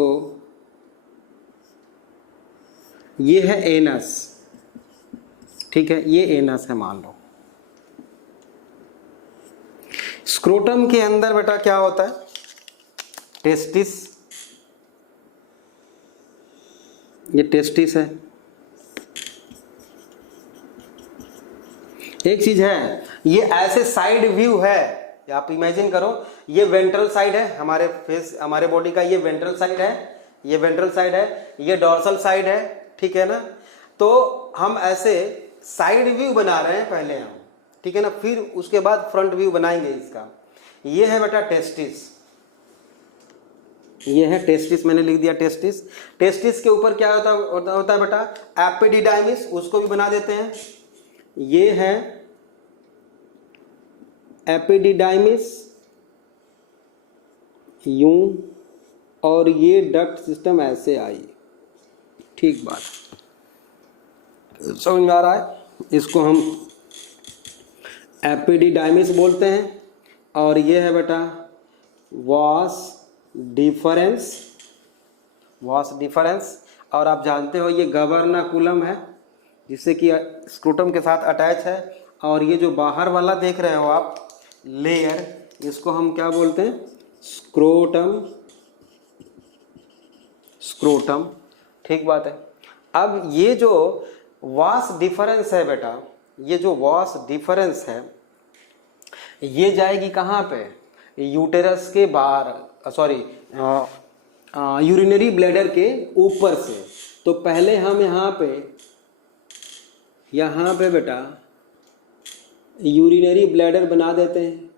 ये है एनस, ठीक है, ये एनस है मान लो। स्क्रोटम के अंदर बेटा क्या होता है? टेस्टिस, ये टेस्टिस है। एक चीज है, ये ऐसे साइड व्यू है, आप इमेजिन करो, ये वेंट्रल साइड है हमारे फेस, हमारे बॉडी का, ये वेंट्रल साइड है, ये वेंट्रल साइड है, ये डॉर्सल साइड है, ठीक है ना। तो हम ऐसे साइड व्यू बना रहे हैं पहले हम, ठीक है ना, फिर उसके बाद फ्रंट व्यू बनाएंगे इसका। ये है बेटा टेस्टिस, ये है टेस्टिस, मैंने लिख दिया टेस्टिस। टेस्टिस के ऊपर क्या होता है बेटा? एपिडिडाइमिस, उसको भी बना देते हैं। ये है एपिडिडाइमिस यूं, और ये डक्ट सिस्टम ऐसे आई, ठीक बात, समझ में आ रहा है? इसको हम एपिडिडाइमिस बोलते हैं। और ये है बेटा वास डिफरेंस, वास डिफरेंस। और आप जानते हो ये गवर्नाकुलम है, जिससे कि स्क्रोटम के साथ अटैच है। और ये जो बाहर वाला देख रहे हो आप लेयर, इसको हम क्या बोलते हैं? स्क्रोटम, स्क्रोटम, ठीक बात है। अब ये जो वास डिफरेंस है बेटा, ये जो वास डिफरेंस है, ये जाएगी कहाँ पे, यूटेरस के बाहर, सॉरी यूरिनरी ब्लैडर के ऊपर से। तो पहले हम यहाँ पे बेटा यूरिनरी ब्लैडर बना देते हैं।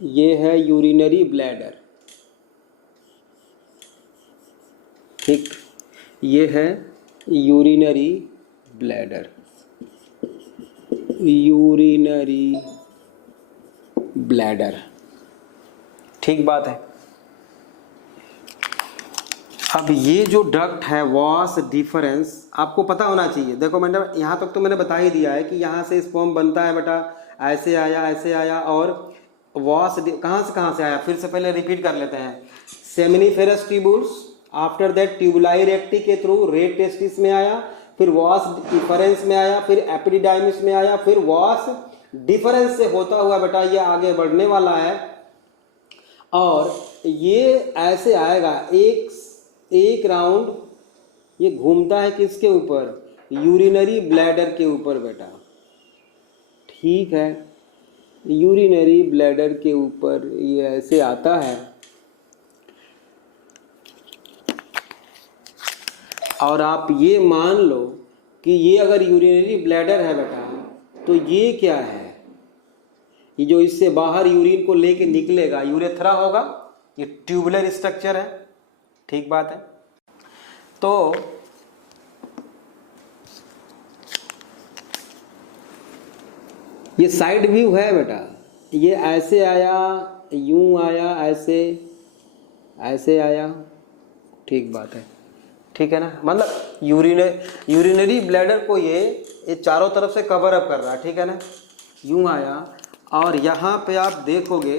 ये है यूरिनरी ब्लैडर, ठीक, ये है यूरिनरी ब्लैडर, यूरिनरी ब्लैडर, ठीक बात है। अब ये जो डक्ट है वॉस डिफरेंस आपको पता होना चाहिए। देखो मैंने यहाँ तक तो मैंने बता ही दिया है कि यहाँ से स्पर्म बनता है बेटा, ऐसे आया और वॉस कहाँ से आया, फिर से पहले रिपीट कर लेते हैं। Seminiferous tubules, after that tubuli recti के थ्रू रेड टेस्टिस में आया, फिर वॉस डिफरेंस में आया, फिर एपिडिडाइमिस में आया, फिर वॉस डिफरेंस से होता हुआ बेटा ये आगे बढ़ने वाला है और ये ऐसे आएगा, एक राउंड ये घूमता है किसके ऊपर, यूरिनरी ब्लैडर के ऊपर बेटा, ठीक है, यूरिनरी ब्लैडर के ऊपर ये ऐसे आता है और आप ये मान लो कि ये अगर यूरिनरी ब्लैडर है बेटा तो ये क्या है, ये जो इससे बाहर यूरिन को लेके निकलेगा यूरेथ्रा होगा, ये ट्यूबुलर स्ट्रक्चर है, ठीक बात है। तो ये साइड व्यू है बेटा, ये ऐसे आया, यूं आया, ऐसे आया, ठीक बात है, ठीक है ना। मतलब यूरिनरी ब्लैडर को ये चारों तरफ से कवर अप कर रहा है, ठीक है ना, यूं आया और यहाँ पे आप देखोगे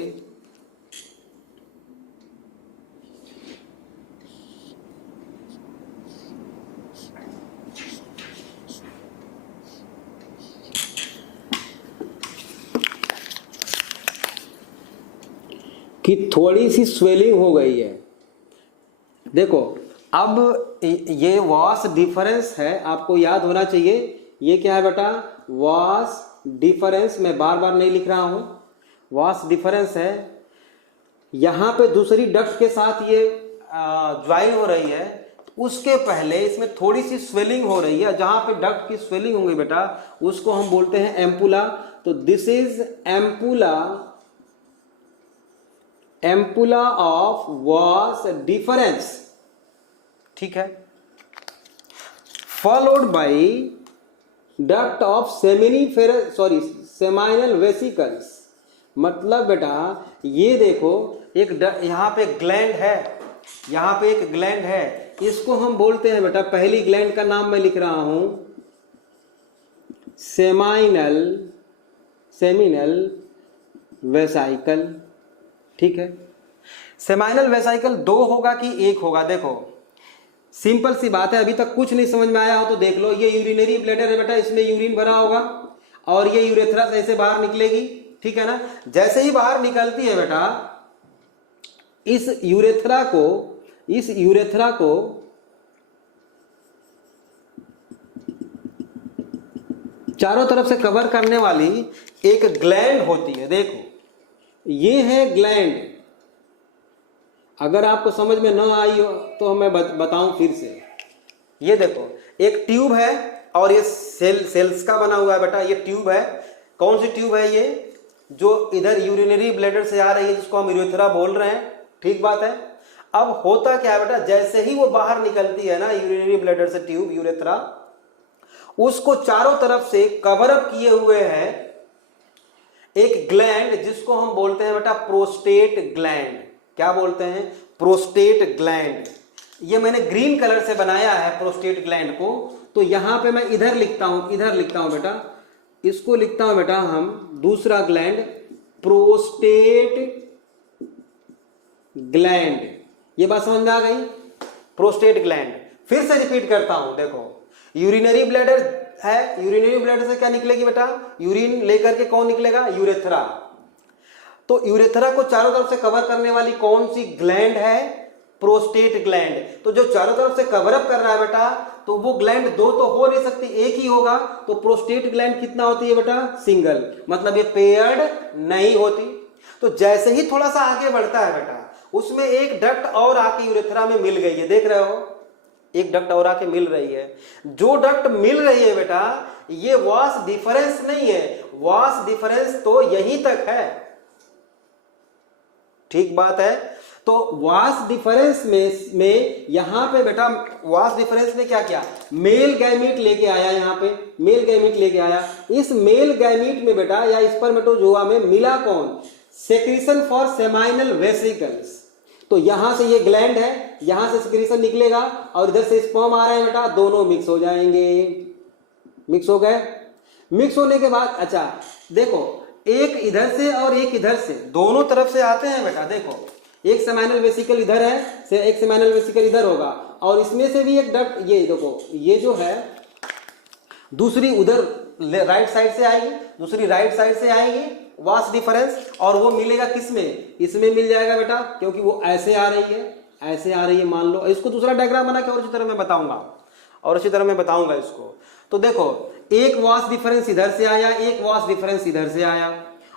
कि थोड़ी सी स्वेलिंग हो गई है। देखो अब ये वॉस डिफरेंस है, आपको याद होना चाहिए ये क्या है बेटा, वॉस डिफरेंस, मैं बार बार नहीं लिख रहा हूं, वॉस डिफरेंस है। यहां पे दूसरी डक्ट के साथ ये ज्वाइन हो रही है, उसके पहले इसमें थोड़ी सी स्वेलिंग हो रही है, जहां पे डक्ट की स्वेलिंग होंगी बेटा उसको हम बोलते हैं एम्पुला। तो this is ampulla of was difference, ठीक है, followed by duct of seminal vesicles. मतलब बेटा ये देखो एक यहाँ पे ग्लैंड है, यहाँ पे एक ग्लैंड है, इसको हम बोलते हैं बेटा, पहली ग्लैंड का नाम मैं लिख रहा हूं सेमिनल वेसाइकल, ठीक है। सेमाइनल वेसाइकल 2 होगा कि 1 होगा, देखो सिंपल सी बात है, अभी तक कुछ नहीं समझ में आया हो तो देख लो। ये यूरिनरी ब्लैडर है बेटा, इसमें यूरिन भरा होगा और ये यूरेथ्रा से ऐसे बाहर निकलेगी, ठीक है ना। जैसे ही बाहर निकलती है बेटा इस यूरेथ्रा को चारों तरफ से कवर करने वाली एक ग्लैंड होती है। देखो ये है ग्लैंड, अगर आपको समझ में न आई हो तो मैं बताऊं फिर से। ये देखो एक ट्यूब है और ये सेल्स का बना हुआ है बेटा, ये ट्यूब है। कौन सी ट्यूब है ये, जो इधर यूरिनरी ब्लैडर से आ रही है, जिसको हम यूरेथ्रा बोल रहे हैं, ठीक बात है। अब होता क्या है बेटा, जैसे ही वो बाहर निकलती है ना यूरिनरी ब्लैडर से ट्यूब यूरेथ्रा, उसको चारों तरफ से कवर अप किए हुए है एक ग्लैंड, जिसको हम बोलते हैं बेटा प्रोस्टेट ग्लैंड। क्या बोलते हैं, प्रोस्टेट ग्लैंड। ये मैंने ग्रीन कलर से बनाया है प्रोस्टेट ग्लैंड को, तो यहां पे मैं इधर लिखता हूं बेटा, इसको लिखता हूं बेटा हम दूसरा ग्लैंड, प्रोस्टेट ग्लैंड। ये बात समझ में आ गई, प्रोस्टेट ग्लैंड। फिर से रिपीट करता हूं, देखो यूरिनरी ब्लैडर है, यूरिनरी ब्लैडर से क्या निकलेगी बेटा, यूरिन लेकर के कौन निकलेगा, यूरेथ्रा। तो यूरेथ्रा को चारों तरफ से कवर करने वाली कौन सी ग्लैंड है, प्रोस्टेट ग्लैंड। तो जो चारों तरफ से कवर अप कर रहा है बेटा, तो वो ग्लैंड दो तो हो नहीं सकती, एक ही होगा। तो प्रोस्टेट ग्लैंड कितना होती है बेटा? सिंगल, मतलब ये पेयर्ड नहीं होती। तो जैसे ही थोड़ा सा आगे बढ़ता है बेटा, उसमें एक डक्ट और आके यूरेथ्रा में मिल गई है, देख रहे हो, एक डक्ट और आके मिल रही है। जो डक्ट मिल रही है बेटा, ये वास डिफरेंस नहीं है, वास डिफरेंस तो यहीं तक है, ठीक बात है। तो वास डिफरेंस में यहां पे बेटा, वास डिफरेंस ने क्या किया, मेल गैमीट लेके आया, यहां पे मेल गैमीट लेके आया। इस मेल गैमीट में बेटा या स्पर्मेटोजोआ में मिला कौन? Secretion for seminal vesicles. तो यहां से ये ग्लैंड है, यहां से सेक्रीशन निकलेगा और इधर से स्पर्म आ रहा है बेटा, दोनों मिक्स हो जाएंगे। मिक्स हो गए। मिक्स होने के बाद अच्छा देखो, एक इधर से और एक इधर से, दोनों तरफ से आते हैं बेटा। देखो, एक सेमाइनल वेसिकल इधर है, से एक सेमाइनल वेसिकल इधर होगा, और इसमें से भी एक डक्ट, ये देखो, ये जो है दूसरी उधर राइट साइड से आएगी, दूसरी राइट साइड से आएगी, वास डिफरेंस, और वो मिलेगा किसमें? इसमें मिल जाएगा बेटा, क्योंकि वो ऐसे आ रही है, ऐसे आ रही है, मान लो। इसको दूसरा डायग्राम बना के और अच्छी तरह मैं बताऊंगा, और अच्छी तरह मैं बताऊंगा इसको। तो देखो, एक वास डिफरेंस इधर से आया, एक वास डिफरेंस इधर से आया,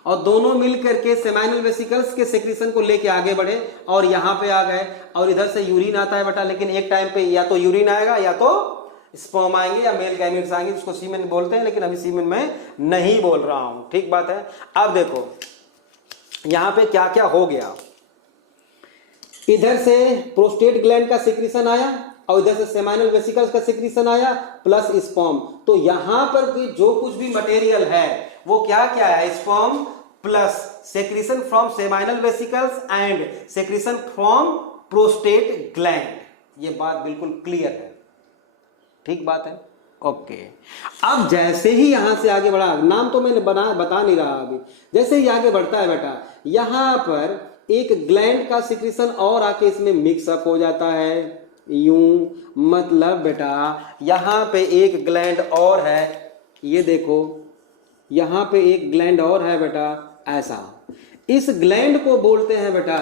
और दोनों मिल करके सेमाइनल वेसिकल्स के सेक्रीशन को लेके आगे बढ़े और यहां पे आ गए, और इधर से यूरिन आता है बेटा। लेकिन एक टाइम पे या तो यूरिन आएगा या तो स्पर्म आएंगे या मेल गैमीट्स आएंगे, जिसको सीमेन बोलते हैं, लेकिन अभी सीमेन में नहीं बोल रहा हूं, ठीक बात है। अब देखो यहां पे क्या क्या हो गया, इधर से प्रोस्टेट ग्लैंड का सेक्रीशन आया और इधर से सेमाइनल वेसिकल्स का सेक्रीशन आया प्लस स्पर्म। तो यहां पर जो कुछ भी मटेरियल है वो क्या क्या है? Sperm plus secretion from seminal vesicles and secretion from prostate gland. ये बात बिल्कुल क्लियर है, ठीक बात है, ओके। अब जैसे ही यहां से आगे बढ़ा, नाम तो मैंने बता नहीं रहा अभी, जैसे ही आगे बढ़ता है बेटा, यहां पर एक ग्लैंड का सिक्रीशन और आके इसमें मिक्सअप हो जाता है, यूं, मतलब बेटा यहां पे एक ग्लैंड और है, ये देखो यहां पे एक ग्लैंड और है बेटा, ऐसा। इस ग्लैंड को बोलते हैं बेटा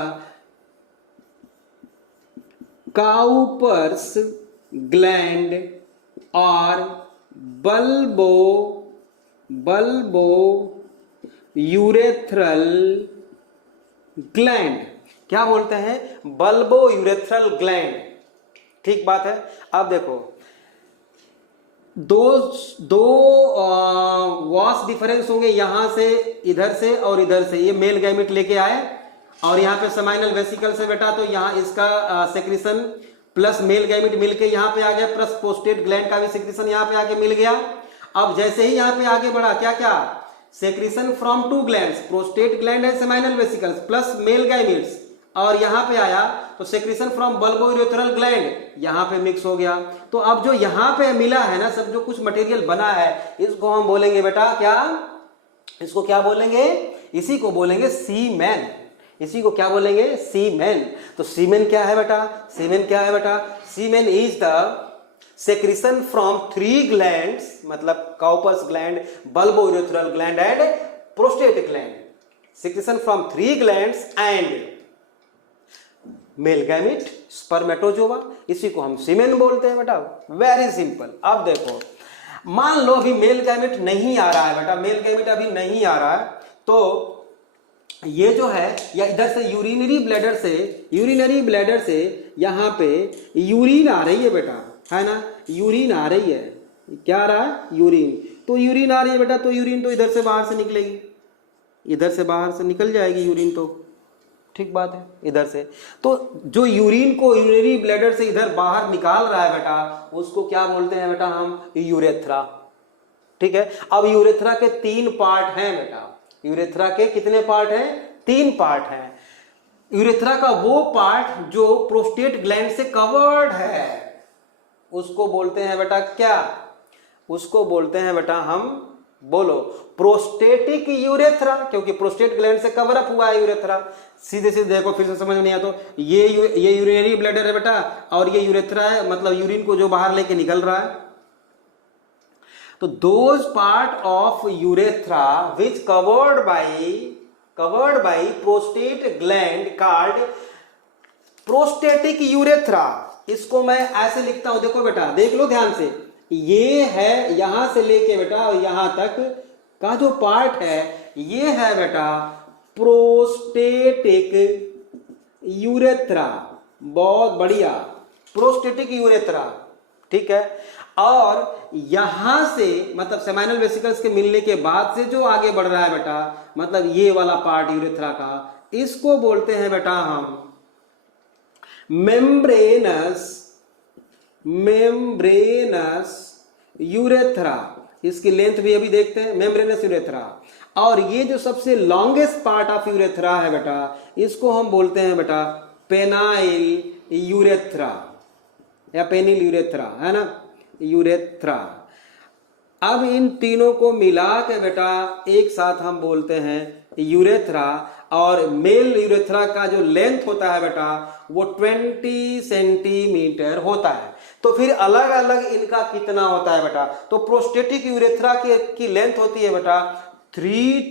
काउपर्स ग्लैंड और बल्बो यूरेथ्रल ग्लैंड। क्या बोलते हैं? बल्बो यूरेथ्रल ग्लैंड, ठीक बात है। अब देखो, दो वास डिफरेंस होंगे, यहां से इधर से और इधर से, ये मेल गैमेट लेके आए और यहाँ पे सेमाइनल वेसिकल से बेटा, तो यहाँ इसका सेक्रीशन प्लस मेल गैमेट मिलके यहाँ पे आ गया, प्लस प्रोस्टेट ग्लैंड का भी सेक्रीशन यहाँ पे आके मिल गया। अब जैसे ही यहाँ पे आगे बढ़ा, क्या क्या? Secretion from two glands, prostate gland है, seminal vesicles plus male gametes, और यहाँ पे आया तो secretion from bulbourethral gland, यहाँ पे मिक्स हो गया। तो अब जो यहाँ पे मिला है ना, सब जो कुछ मटेरियल बना है, इसको हम बोलेंगे बेटा क्या? इसको क्या बोलेंगे? इसी को बोलेंगे सीमेन। इसी को क्या बोलेंगे? सीमेन। तो सीमेन क्या है बेटा? सीमेन क्या है बेटा? Semen is the secretion from 3 glands, मतलब Cowper's gland, bulbourethral gland and prostate gland. Secretion from 3 glands and male gamete, spermatozoa, इसी को हम सीमेन बोलते हैं बेटा। Very simple. अब देखो, मान लो अभी मेल गैमेट नहीं आ रहा है बेटा, मेल गैमेट अभी नहीं आ रहा है, तो ये जो है, या इधर से यूरिनरी ब्लैडर से यहां पे यूरिन आ रही है बेटा, है ना? यूरिन आ रही है, क्या आ रहा है? यूरिन। तो यूरिन आ रही है बेटा, तो यूरिन तो इधर से बाहर से निकलेगी, इधर से बाहर से निकल जाएगी यूरिन, तो ठीक बात है, इधर से। तो जो यूरिन को यूरिनरी ब्लैडर से इधर बाहर निकाल रहा है बेटा, उसको क्या बोलते हैं बेटा? हम यूरेथ्रा, ठीक है। अब यूरेथ्रा के 3 पार्ट हैं बेटा। यूरेथ्रा के कितने पार्ट हैं? 3 पार्ट हैं। यूरेथ्रा का वो पार्ट जो प्रोस्टेट ग्लैंड से कवर्ड है, उसको बोलते हैं बेटा क्या? उसको बोलते हैं बेटा हम, बोलो, प्रोस्टेटिक यूरेथ्रा, क्योंकि प्रोस्टेट ग्लैंड से कवर अप हुआ है यूरेथ्रा। सीधे सीधे देखो, फिर से समझ नहीं आया तो, ये यूरिनरी ब्लैडर है बेटा, और ये यूरेथ्रा है, मतलब यूरिन को जो बाहर लेके निकल रहा है। तो those part of urethra which covered by prostate gland called prostatic urethra, इसको मैं ऐसे लिखता हूं, देखो बेटा देख लो ध्यान से, ये है यहां से लेके बेटा और यहां तक का जो पार्ट है ये है बेटा प्रोस्टेटिक यूरेथ्रा। बहुत बढ़िया, प्रोस्टेटिक यूरेथ्रा, ठीक है। और यहां से मतलब सेमाइनल वेसिकल्स के मिलने के बाद से जो आगे बढ़ रहा है बेटा, मतलब ये वाला पार्ट यूरेथ्रा का, इसको बोलते हैं बेटा हम मेम्ब्रेनस यूरेथ्रा। इसकी लेंथ भी अभी देखते हैं, मेम्ब्रेनस यूरेथ्रा। और ये जो सबसे लॉन्गेस्ट पार्ट ऑफ यूरेथ्रा है बेटा, इसको हम बोलते हैं बेटा पेनाइल यूरेथ्रा या पेनिल यूरेथ्रा, है ना, यूरेथ्रा। अब इन तीनों को मिला के बेटा एक साथ हम बोलते हैं यूरेथ्रा। और मेल यूरेथ्रा का जो लेंथ होता है बेटा वो 20 सेंटीमीटर होता है। तो फिर अलग अलग इनका कितना होता है बेटा, तो प्रोस्टेटिक यूरेथ्रा की लेंथ होती है बेटा 3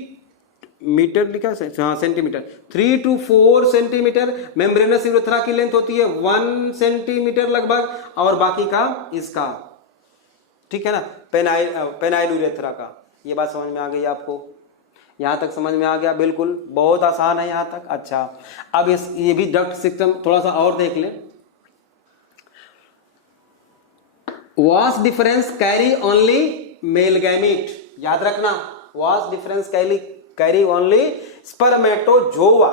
मीटर लिखा है, हाँ centimetre, 3 to 4 centimetre. Membranes urethra की लेंथ होती है 1 सेंटीमीटर लगभग, और बाकी का इसका, ठीक है ना, पेनाइल यूरेथ्रा का। ये बात समझ में आ गई आपको? यहां तक समझ में आ गया? बिल्कुल, बहुत आसान है यहां तक। अच्छा, अब ये भी डक्ट सिस्टम थोड़ा सा और देख लें। Vas deferens carry only male gamete, याद रखना, vas deferens carry only spermatozoa,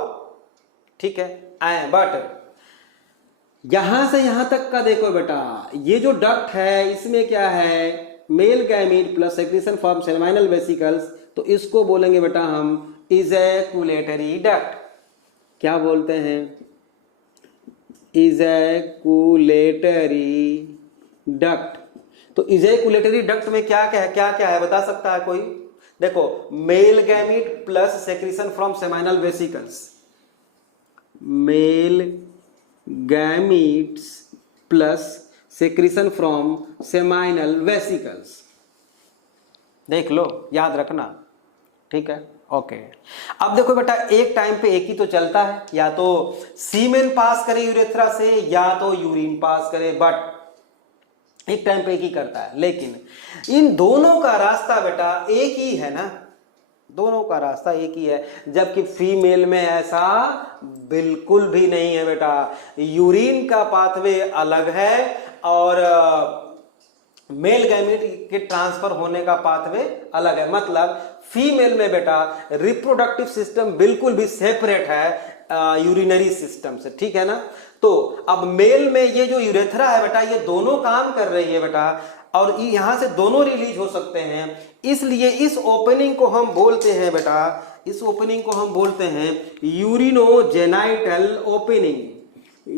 ठीक है। बट यहां से यहां तक का देखो बेटा, ये जो डक्ट है इसमें क्या है, male gamete plus secretion from seminal vesicles, तो इसको बोलेंगे बेटा हम इजैकुलेटरी डक्ट। क्या बोलते हैं? Ejaculatory duct. तो इजैकुलेटरी डक्ट में क्या क्या है बता सकता है कोई? देखो, male gamete plus secretion from seminal vesicles, male gametes plus secretion from seminal vesicles, देख लो, याद रखना, ठीक है, ओके। अब देखो बेटा, एक टाइम पे एक ही तो चलता है, या तो सीमेन पास करे यूरेथ्रा से या तो यूरिन पास करे, बट एक टाइम पे एक ही करता है। लेकिन इन दोनों का रास्ता बेटा एक ही है ना, दोनों का रास्ता एक ही है, जबकि फीमेल में ऐसा बिल्कुल भी नहीं है बेटा। यूरिन का पाथवे अलग है और मेल गैमीट के ट्रांसफर होने का पाथवे अलग है। मतलब फीमेल में बेटा रिप्रोडक्टिव सिस्टम बिल्कुल भी सेपरेट है यूरिनरी सिस्टम से, ठीक है ना। तो अब मेल में ये जो यूरेथ्रा है बेटा, ये दोनों काम कर रही है बेटा, और यहां से दोनों रिलीज हो सकते हैं। इसलिए इस ओपनिंग को हम बोलते हैं बेटा, इस ओपनिंग को हम बोलते हैं यूरिनोजेनाइटल ओपनिंग,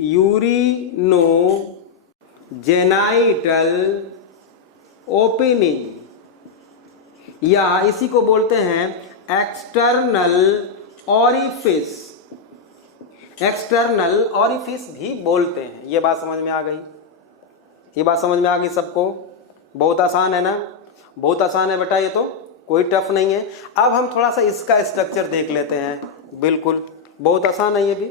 यूरिनोजेनाइटल ओपनिंग, या इसी को बोलते हैं एक्सटर्नल ऑरिफिस, एक्सटर्नल ऑरिफिस भी बोलते हैं। ये बात समझ में आ गई? ये बात समझ में आ गई सबको? बहुत आसान है ना, बहुत आसान है बेटा, ये तो कोई टफ नहीं है। अब हम थोड़ा सा इसका स्ट्रक्चर देख लेते हैं, बिल्कुल बहुत आसान है ये भी।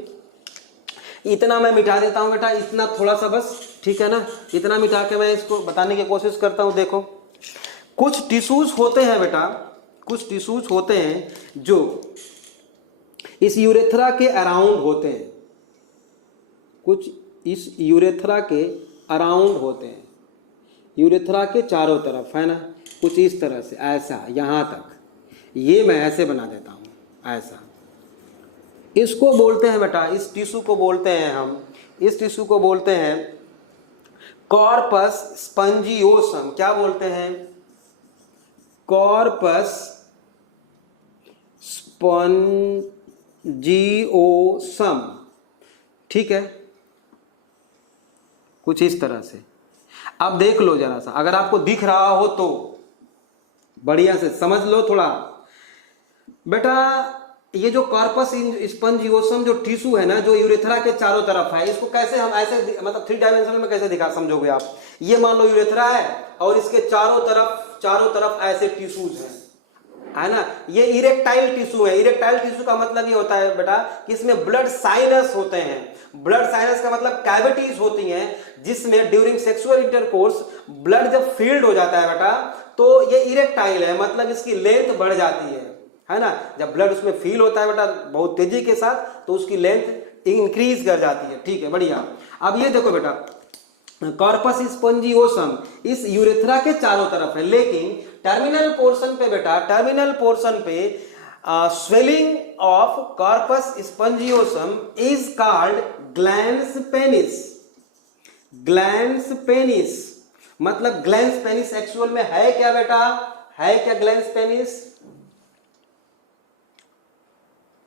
इतना मैं मिटा देता हूं बेटा, इतना थोड़ा सा बस, ठीक है ना, इतना मिटा के मैं इसको बताने की कोशिश करता हूं। देखो, कुछ टिश्यूज होते हैं बेटा, कुछ टिश्यूज होते हैं जो इस यूरेथ्रा के अराउंड होते हैं, कुछ इस यूरेथ्रा के अराउंड होते हैं, यूरेथ्रा के चारों तरफ, है ना, कुछ इस तरह से, ऐसा यहां तक, ये मैं ऐसे बना देता हूं, ऐसा। इसको बोलते हैं बेटा, इस टिश्यू को बोलते हैं हम, इस टिश्यू को बोलते हैं कॉर्पस स्पंजियोसम। क्या बोलते हैं? कॉर्पस स्पंजियोसम, ठीक है, कुछ इस तरह से। अब देख लो जरा सा, अगर आपको दिख रहा हो तो बढ़िया से समझ लो थोड़ा बेटा। ये जो कॉर्पस स्पंजियोसम जो टिश्यू है ना, जो यूरेथ्रा के चारों तरफ है, इसको कैसे हम ऐसे मतलब 3 डायमेंशन में कैसे दिखा समझोगे आप? ये मान लो यूरेथ्रा है और इसके चारों तरफ ऐसे टिश्यूज हैं, है ना। ये इरेक्टाइल टिश्यू है। इरेक्टाइल टिश्यू का मतलब ये होता है बेटा कि इसमें ब्लड साइनस होते हैं। ब्लड साइनस का मतलब कैविटीज होती हैं जिसमें ड्यूरिंग सेक्सुअल इंटरकोर्स ब्लड जब फील्ड हो जाता है बेटा तो ये इरेक्टाइल है, मतलब इसकी लेंथ बढ़ जाती है ना। जब ब्लड उसमें फील होता है बेटा बहुत तेजी के साथ तो उसकी लेंथ इंक्रीज कर जाती है। ठीक है, बढ़िया। अब ये देखो बेटा कॉर्पस स्पॉन्जियोसम इस यूरेथ्रा के चारों तरफ है, लेकिन टर्मिनल पोर्शन पे बेटा, टर्मिनल पोर्शन पे swelling of corpus spongiosum is called glans penis. Glans penis मतलब ग्लैंस पेनिस एक्चुअल में है क्या बेटा, है क्या glans penis?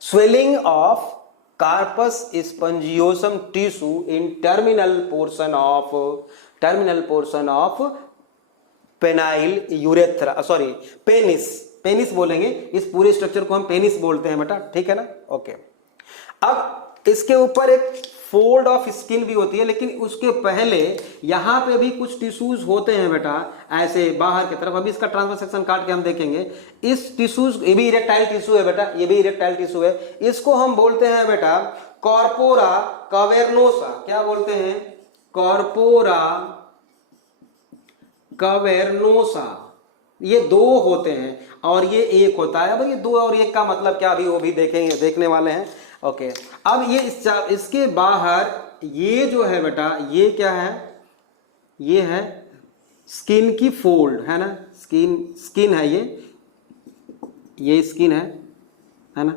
Swelling of corpus spongiosum tissue in terminal portion of penile urethra, sorry penis, penis बोलेंगे, इस पूरे स्ट्रक्चर को हम पेनिस बोलते हैं बेटा, ठीक है ना। ओके, अब इसके ऊपर एक फोल्ड ऑफ स्किन भी होती है, लेकिन उसके पहले यहां पे भी कुछ टिश्यूज होते हैं बेटा ऐसे बाहर की तरफ। अभी इसका ट्रांसवर्स सेक्शन काट के हम देखेंगे। इस टिश्यूज, ये भी इरेक्टाइल टिश्यू है बेटा, ये भी इरेक्टाइल टिश्यू है। इसको हम बोलते हैं बेटा कॉर्पोरा कवेर्नोसा। क्या बोलते हैं? कॉर्पोरा कवेर्नोसा। ये दो होते हैं और ये एक होता है। अब ये दो और एक का मतलब क्या, अभी वो भी देखेंगे, देखने वाले हैं। ओके, अब ये इसके बाहर ये जो है बेटा ये क्या है? ये है स्किन की फोल्ड, है ना। स्किन है ये स्किन है ना।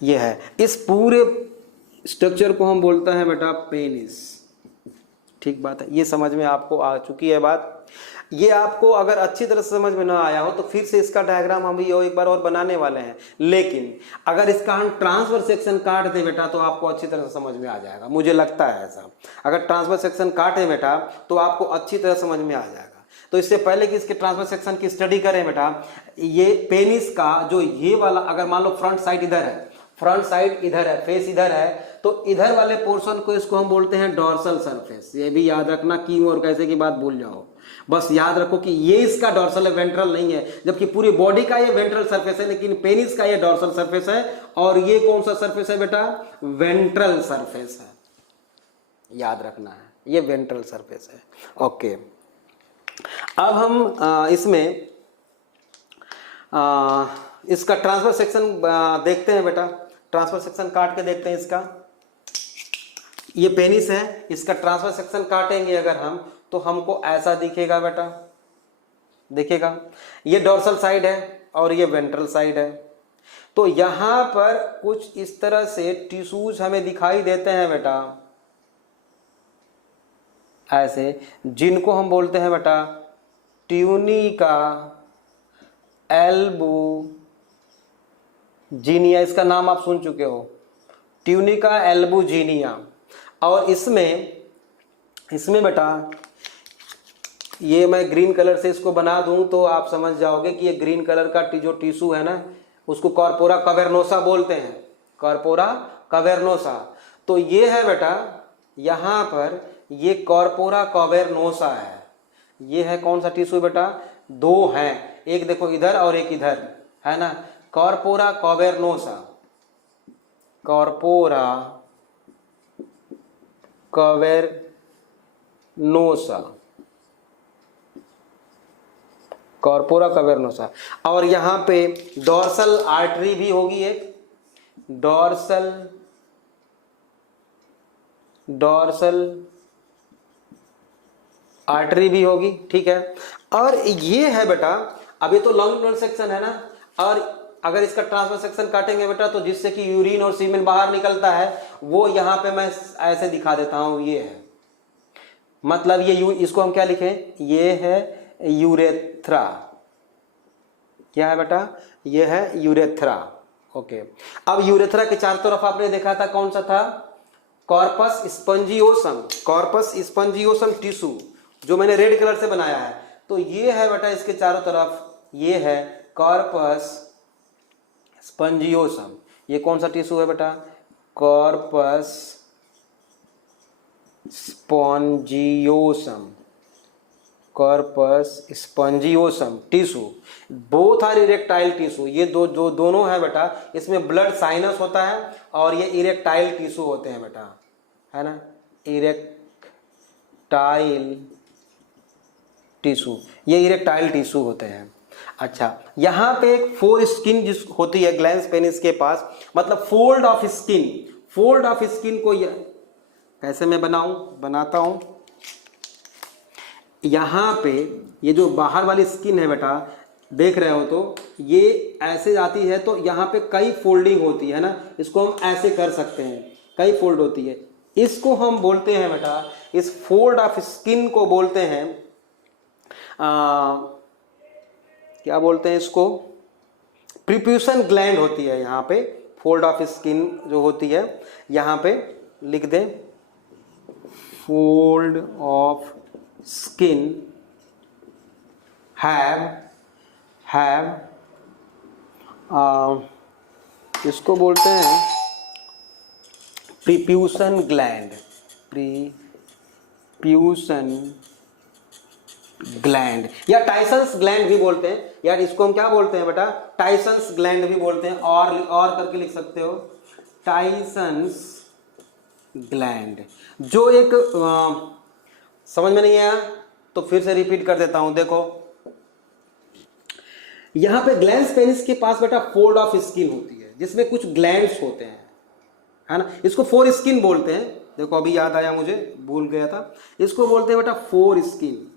ये है, इस पूरे स्ट्रक्चर को हम बोलता है बेटा पेनिस। ठीक बात है, ये समझ में आपको आ चुकी है बात। ये आपको अगर अच्छी तरह से समझ में ना आया हो तो फिर से इसका डायग्राम हम भी एक बार और बनाने वाले हैं, लेकिन अगर इसका हम ट्रांसवर्स सेक्शन काट दे बेटा तो आपको अच्छी तरह से समझ में आ जाएगा, मुझे लगता है ऐसा। अगर ट्रांसवर्स सेक्शन काटे बेटा तो आपको अच्छी तरह समझ में आ जाएगा। तो इससे पहले कि इसके ट्रांसवर्स सेक्शन की स्टडी करें बेटा, ये पेनिस का जो ये वाला, अगर मान लो फ्रंट साइड इधर है, फ्रंट साइड इधर है, फेस इधर है, तो इधर वाले पोर्शन को इसको हम बोलते हैं डॉर्सल सरफेस। ये भी याद रखना, क्यों और कैसे की बात भूल जाओ, बस याद रखो कि ये इसका डॉर्सल है, वेंट्रल नहीं है। जबकि पूरी बॉडी का ये वेंट्रल सरफेस है, लेकिन पेनिस का ये डॉर्सल सरफेस है। और ये कौन सा सरफेस है बेटा? वेंट्रल सरफेस है, याद रखना है, ये वेंट्रल सरफेस है। ओके, अब हम इसमें इसका ट्रांसवर्स सेक्शन देखते हैं बेटा। ट्रांसवर्स सेक्शन काट के देखते हैं इसका। ये पेनिस है, इसका ट्रांसवर्स सेक्शन काटेंगे अगर हम तो हमको ऐसा दिखेगा बेटा, दिखेगा। ये डॉर्सल साइड है और ये वेंट्रल साइड है। तो यहां पर कुछ इस तरह से टिश्यूज हमें दिखाई देते हैं बेटा ऐसे, जिनको हम बोलते हैं बेटा ट्यूनिका एल्बुजिनिया। इसका नाम आप सुन चुके हो, ट्यूनिका एल्बुजिनिया। और इसमें बेटा ये मैं ग्रीन कलर से इसको बना दूं तो आप समझ जाओगे कि ये ग्रीन कलर का जो टिश्यू है ना उसको कॉर्पोरा कवेर्नोसा बोलते हैं, कॉर्पोरा कवेर्नोसा। तो ये है बेटा, यहां पर ये कॉर्पोरा कवेर्नोसा है। ये है कौन सा टिश्यू बेटा? दो हैं, एक देखो इधर और एक इधर, है ना। Corpora cavernosa, corpora cavernosa, corpora cavernosa. और यहां पे डॉर्सल आर्टरी भी होगी, एक डॉर्सल आर्टरी भी होगी, ठीक है। और ये है बेटा, अभी तो लॉन्गिट्यूडनल सेक्शन है ना, और अगर इसका ट्रांसवर्स सेक्शन काटेंगे बेटा तो जिससे कि यूरिन और सीमेन बाहर निकलता है वो यहां पे मैं ऐसे दिखा देता हूं। ये है, मतलब ये इसको हम क्या लिखें? ये है यूरेथ्रा। क्या है बेटा? ये है यूरेथ्रा। ओके, अब यूरेथ्रा के चारों तरफ आपने देखा था कौन सा था? Corpus spongiosum, corpus spongiosum tissue जो मैंने रेड कलर से बनाया है। तो ये है बेटा इसके चारों तरफ, ये है कॉर्पस स्पंजियोसम। ये कौन सा टिश्यू है बेटा? Corpus spongiosum. Corpus spongiosum tissue, both are erectile tissue. ये दोनों है बेटा, इसमें ब्लड साइनस होता है और ये इरेक्टाइल टिश्यू होते हैं बेटा, है ना, इरेक्टाइल टिश्यू, ये इरेक्टाइल टिश्यू होते हैं। अच्छा, यहाँ पे एक फोर स्किन जिस होती है ग्लैंस पेनिस के पास, मतलब fold of skin, fold of skin को कैसे मैं बनाता हूं, यहाँ पे ये जो बाहर वाली स्किन है बेटा, देख रहे हो तो ये ऐसे जाती है, तो यहाँ पे कई फोल्डिंग होती है ना, इसको हम ऐसे कर सकते हैं, कई फोल्ड होती है, इसको हम बोलते हैं बेटा, इस फोल्ड ऑफ स्किन को बोलते हैं क्या बोलते हैं इसको, प्रीप्यूशन ग्लैंड होती है यहाँ पे, फोल्ड ऑफ स्किन जो होती है, यहाँ पे लिख दें फोल्ड ऑफ स्किन हैव इसको बोलते हैं प्रीप्यूशन ग्लैंड, प्रीप्यूशन ग्लैंड या टाइसन्स ग्लैंड भी बोलते हैं यार, इसको हम क्या बोलते हैं बेटा, टाइसन्स ग्लैंड भी बोलते हैं, और करके लिख सकते हो टाइसन्स ग्लैंड। जो एक समझ में नहीं आया तो फिर से रिपीट कर देता हूं, देखो यहां पे ग्लैंस पेनिस के पास बेटा फोल्ड ऑफ स्किन होती है जिसमें कुछ ग्लैंड्स होते हैं, है ना, इसको फोर स्किन बोलते हैं। देखो अभी याद आया मुझे, भूल गया था, इसको बोलते हैं बेटा फोर स्किन,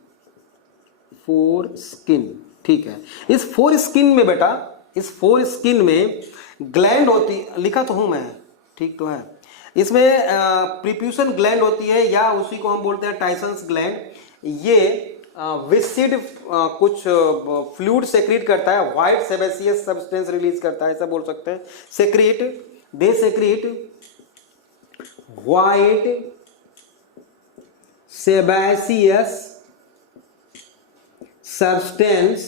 फोर स्किन, ठीक है। इस फोर स्किन में बेटा, इस फोर स्किन में ग्लैंड होती, लिखा तो हूं मैं, ठीक तो है, इसमें प्रीप्यूशन ग्लैंड होती है या उसी को हम बोलते हैं टाइसन्स ग्लैंड। ये विसिड कुछ फ्लूइड सेक्रेट करता है, व्हाइट सेबेसियस सब्सटेंस रिलीज करता है, ऐसा बोल सकते हैं, secrete, they secrete white sebaceous substance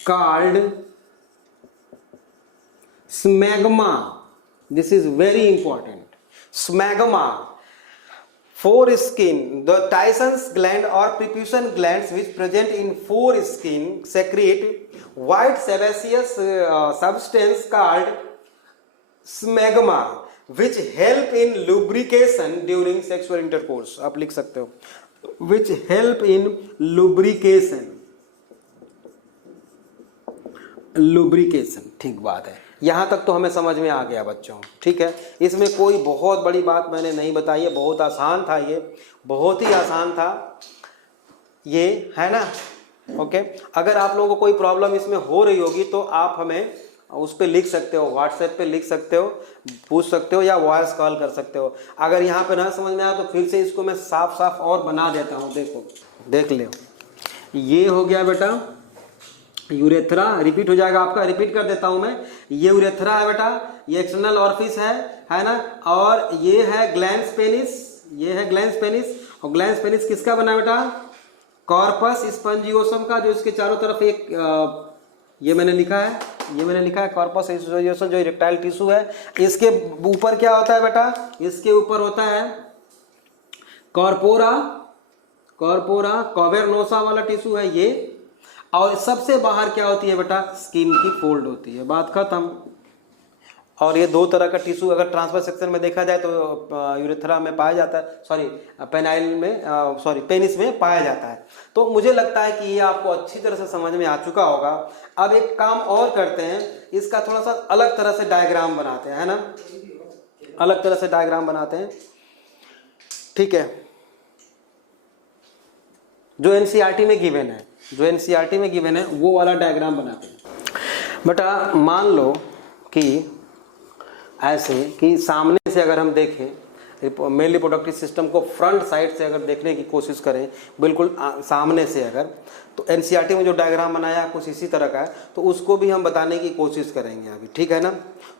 called smegma. This is very important. Smegma. Foreskin. The Tyson's gland or preputian glands which present in foreskin secrete white sebaceous substance called smegma, which help in lubrication during sexual intercourse. आप लिख सकते हो which help in lubrication, ठीक बात है, यहां तक तो हमें समझ में आ गया बच्चों, ठीक है। इसमें कोई बहुत बड़ी बात मैंने नहीं बताई है, बहुत आसान था ये, बहुत ही आसान था ये, है ना, ओके। अगर आप लोगों को कोई प्रॉब्लम इसमें हो रही होगी तो आप हमें उस पर लिख सकते हो, व्हाट्सएप पे लिख सकते हो, पूछ सकते हो या वॉइस कॉल कर सकते हो। अगर यहाँ पे ना समझ में आया तो फिर से इसको मैं साफ साफ और बना देता हूँ, देखो देख लो, ये हो गया बेटा यूरेथ्रा, रिपीट हो जाएगा आपका, रिपीट कर देता हूँ मैं, ये यूरेथ्रा है बेटा, ये एक्सटर्नल ऑरिफिस है ना, और ये है ग्लैंस पेनिस, ये है ग्लैंस पेनिस, और ग्लैंस पेनिस किसका बना बेटा, कॉर्पस स्पॉन्जियोसम का, जो इसके चारों तरफ एक ये मैंने लिखा है कॉर्पस स्पॉन्जियोसम जो इरेक्टाइल टिश्यू है, इसके ऊपर क्या होता है बेटा, इसके ऊपर होता है कॉर्पोरा कॉवेर्नोसा वाला टिश्यू है ये, और सबसे बाहर क्या होती है बेटा, स्किन की फोल्ड होती है, बात खत्म। और ये दो तरह का टिश्यू अगर ट्रांसफर सेक्शन में देखा जाए तो यूरेथ्रा में पाया जाता है, सॉरी पेनाइल में, सॉरी पेनिस में पाया जाता है। तो मुझे लगता है कि ये आपको अच्छी तरह से समझ में आ चुका होगा। अब एक काम और करते हैं, इसका थोड़ा सा अलग तरह से डायग्राम बनाते हैं, है ना, अलग तरह से डायग्राम बनाते हैं, ठीक है, जो एनसीईआरटी में गिवन है, वो वाला डायग्राम बनाते हैं। बेटा मान लो कि ऐसे कि सामने से अगर हम देखें, मेल रिप्रोडक्टिव सिस्टम को फ्रंट साइड से अगर देखने की कोशिश करें, बिल्कुल सामने से अगर, तो एनसीईआरटी में जो डायग्राम बनाया कुछ इसी तरह का है, तो उसको भी हम बताने की कोशिश करेंगे अभी, ठीक है ना।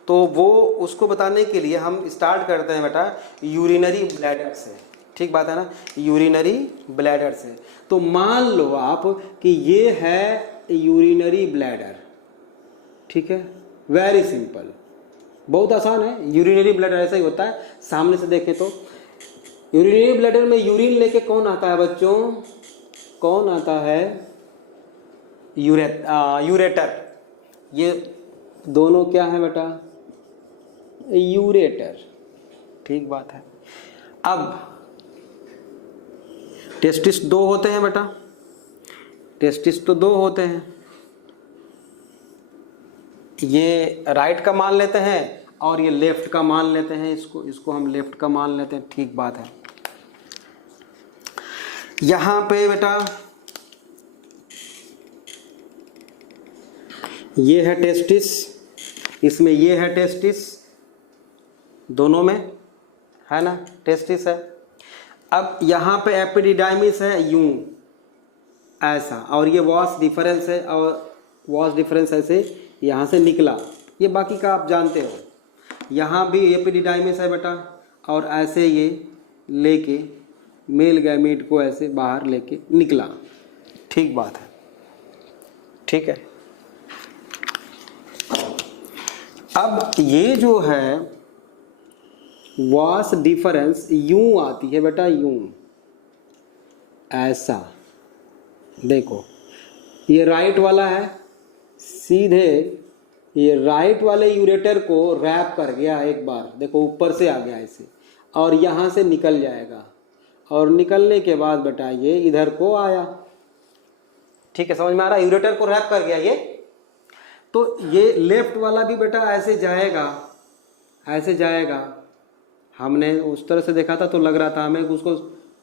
तो वो उसको बताने के लिए हम स्टार्ट करते हैं बेटा यूरिनरी ब्लैडर से, ठीक बात है ना, यूरिनरी ब्लैडर से। तो मान लो आप कि ये है यूरिनरी ब्लैडर, ठीक है, वेरी सिंपल, बहुत आसान है। यूरिनरी ब्लैडर ऐसा ही होता है, सामने से देखें तो यूरिनरी ब्लैडर में यूरिन लेके कौन आता है बच्चों, कौन आता है, यूरेटर। ये दोनों क्या है बेटा, यूरेटर। ठीक बात है। अब टेस्टिस 2 होते हैं बेटा, टेस्टिस तो 2 होते हैं। ये राइट का मान लेते हैं और ये लेफ्ट का मान लेते हैं, इसको हम लेफ्ट का मान लेते हैं। ठीक बात है। यहां पे बेटा ये है टेस्टिस, इसमें ये है टेस्टिस, दोनों में है ना टेस्टिस है। अब यहाँ पे एपिडिडाइमिस है यूं ऐसा, और ये वॉस डिफरेंस है, और वॉस डिफरेंस ऐसे यहाँ से निकला, ये बाकी का आप जानते हो। यहाँ भी एपिडिडाइमिस है बेटा, और ऐसे ये लेके मेल गैमीट को ऐसे बाहर लेके निकला। ठीक बात है, ठीक है। अब ये जो है वॉस डिफरेंस यूं आती है बेटा, यूं ऐसा। देखो ये राइट वाला है, सीधे ये राइट वाले यूरेटर को रैप कर गया एक बार, देखो ऊपर से आ गया ऐसे, और यहाँ से निकल जाएगा, और निकलने के बाद बेटा ये इधर को आया। ठीक है, समझ में आ रहा है, यूरेटर को रैप कर गया ये। तो ये लेफ्ट वाला भी बेटा ऐसे जाएगा, ऐसे जाएगा। हमने उस तरह से देखा था तो लग रहा था हमें उसको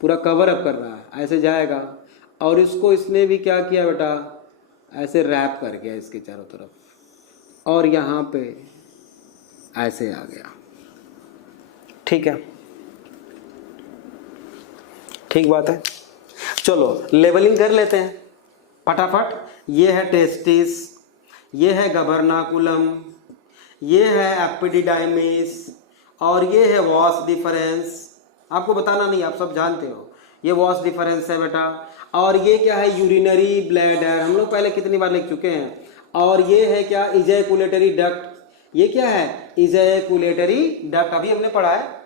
पूरा कवर अप कर रहा है, ऐसे जाएगा। और इसको इसने भी क्या किया बेटा, ऐसे रैप कर गया इसके चारों तरफ, और यहाँ पे ऐसे आ गया। ठीक है, ठीक बात है। चलो लेवलिंग कर लेते हैं फटाफट। ये है टेस्टिस, ये है गबर्नाकुलम, ये है एपिडिडाइमिस, और ये है वॉस डिफरेंस। आपको बताना नहीं, आप सब जानते हो, ये वॉस डिफरेंस है बेटा। और ये क्या है, यूरिनरी ब्लैडर, हम लोग पहले कितनी बार लिख चुके हैं। और ये है क्या, इजैकुलेटरी डक्ट। ये क्या है, इजैकुलेटरी डक्ट, अभी हमने पढ़ा है।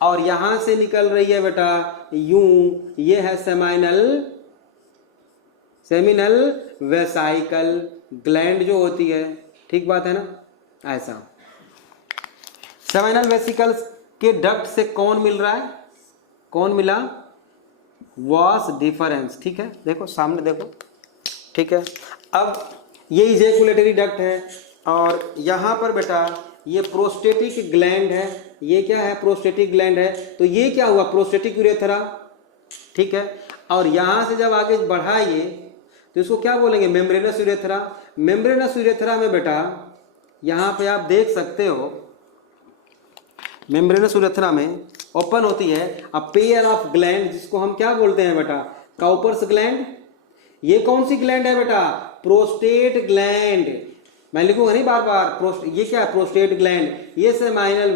और यहां से निकल रही है बेटा यूं, ये है सेमिनल वेसाइकल ग्लैंड जो होती है। ठीक बात है ना, ऐसा। सेमिनल वेसिकल्स के डक्ट से कौन मिल रहा है, कौन मिला, वॉस डिफरेंस। ठीक है, देखो सामने देखो। ठीक है, अब ये इजैकुलेटरी डक्ट है, और यहाँ पर बेटा ये प्रोस्टेटिक ग्लैंड है। ये क्या है, प्रोस्टेटिक ग्लैंड है। तो ये क्या हुआ, प्रोस्टेटिक यूरेथ्रा। ठीक है, और यहाँ से जब आगे बढ़ा ये, तो इसको क्या बोलेंगे, मेम्ब्रेनस यूरेथ्रा। मेम्ब्रेनस यूरेथ्रा में बेटा यहाँ पे आप देख सकते हो, मेम्ब्रेनस यूरेथ्रा में ओपन होती है अ पेयर ऑफ ग्लैंड, जिसको हम क्या बोलते हैं बेटा, काउपर्स ग्लैंड। ये कौन सी ग्लैंड है बेटा, प्रोस्टेट ग्लैंड। मैं लिखूंगा नहीं बार बार, ये क्या है, प्रोस्टेट ग्लैंड। ये सेमाइनल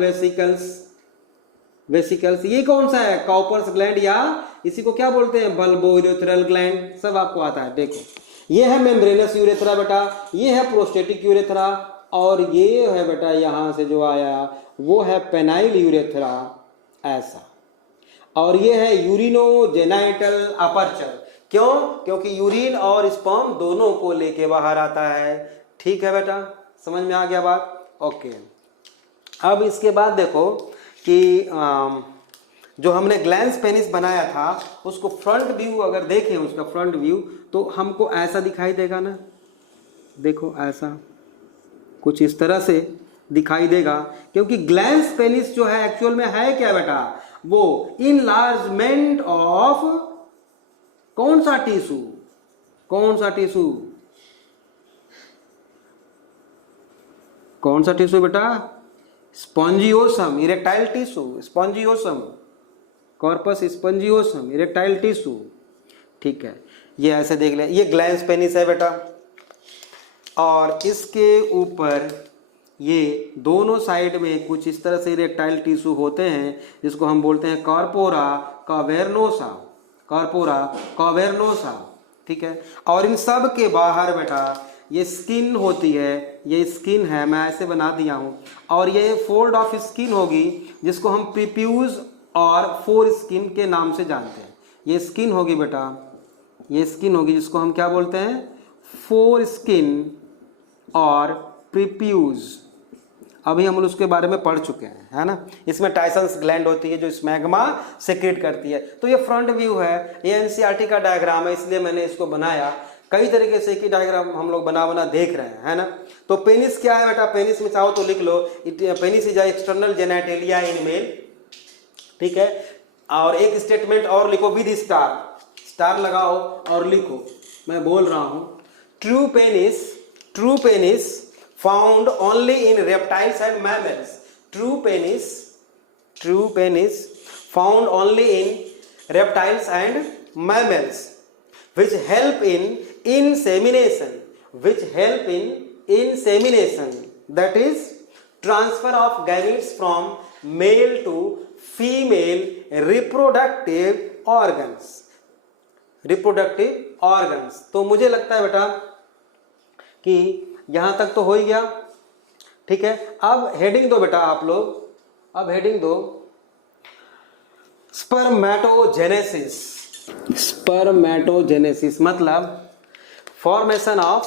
वेसिकल्स, ये कौन सा है, काउपर्स ग्लैंड, या इसी को क्या बोलते हैं, बल्बोयूरेथ्रल ग्लैंड। सब आपको आता है। देखो ये है मेम्ब्रेनस यूरेथ्रा बेटा, ये है प्रोस्टेटिक यूरेथ्रा, और ये है बेटा यहां से जो आया वो है पेनाइल यूरेथ्रा, ऐसा। और ये है यूरिनोजेनाइटल अपर्चर। क्यों, क्योंकि यूरिन और स्पर्म दोनों को लेके बाहर आता है। ठीक है बेटा, समझ में आ गया बात, ओके। अब इसके बाद देखो कि जो हमने ग्लैंस पेनिस बनाया था, उसको फ्रंट व्यू अगर देखें, उसका फ्रंट व्यू, तो हमको ऐसा दिखाई देगा ना। देखो ऐसा कुछ इस तरह से दिखाई देगा, क्योंकि ग्लैंस पेनिस जो है एक्चुअल में है क्या बेटा, वो इनलार्जमेंट ऑफ कौन सा टिश्यू, कौन सा टिश्यू, कौन सा टिश्यू बेटा, spongiosum, erectile tissue, spongiosum, corpus spongiosum, erectile tissue. ठीक है, ये ऐसे देख ले, ये ग्लैंस पेनिस है बेटा, और इसके ऊपर ये दोनों साइड में कुछ इस तरह से इरेक्टाइल टिश्यू होते हैं, जिसको हम बोलते हैं कॉर्पोरा कावेर्नोसा, कॉर्पोरा कावेर्नोसा। ठीक है, और इन सब के बाहर बेटा ये स्किन होती है, ये स्किन है, मैं ऐसे बना दिया हूँ, और ये फोल्ड ऑफ स्किन होगी, जिसको हम प्रीप्यूज और फोर स्किन के नाम से जानते हैं। ये स्किन होगी बेटा, ये स्किन होगी जिसको हम क्या बोलते हैं, फोर स्किन और प्रीप्यूज। अभी हम उसके बारे में पढ़ चुके हैं, है ना। इसमें टाइसन्स ग्लैंड होती है जो स्मैग्मा सेक्रेट करती है। तो ये फ्रंट व्यू है, ये एनसीईआरटी का डायग्राम है, इसलिए मैंने इसको बनाया। कई तरीके से की डायग्राम हम लोग बना बना देख रहे हैं, है ना। तो पेनिस क्या है बेटा, पेनिस में चाहो तो लिख लो, penis is external genitalia in male, ठीक है। और एक स्टेटमेंट और लिखो विद स्टार, स्टार लगाओ और लिखो, मैं बोल रहा हूं, true penis found only in reptiles and mammals. True penis found only in reptiles and mammals, which help in insemination, that is transfer of gametes from male to female reproductive organs. तो मुझे लगता है बेटा कि यहां तक तो हो ही गया, ठीक है। अब हेडिंग दो बेटा आप लोग, अब हेडिंग दो स्पर्मेटोजेनेसिस मतलब फॉर्मेशन ऑफ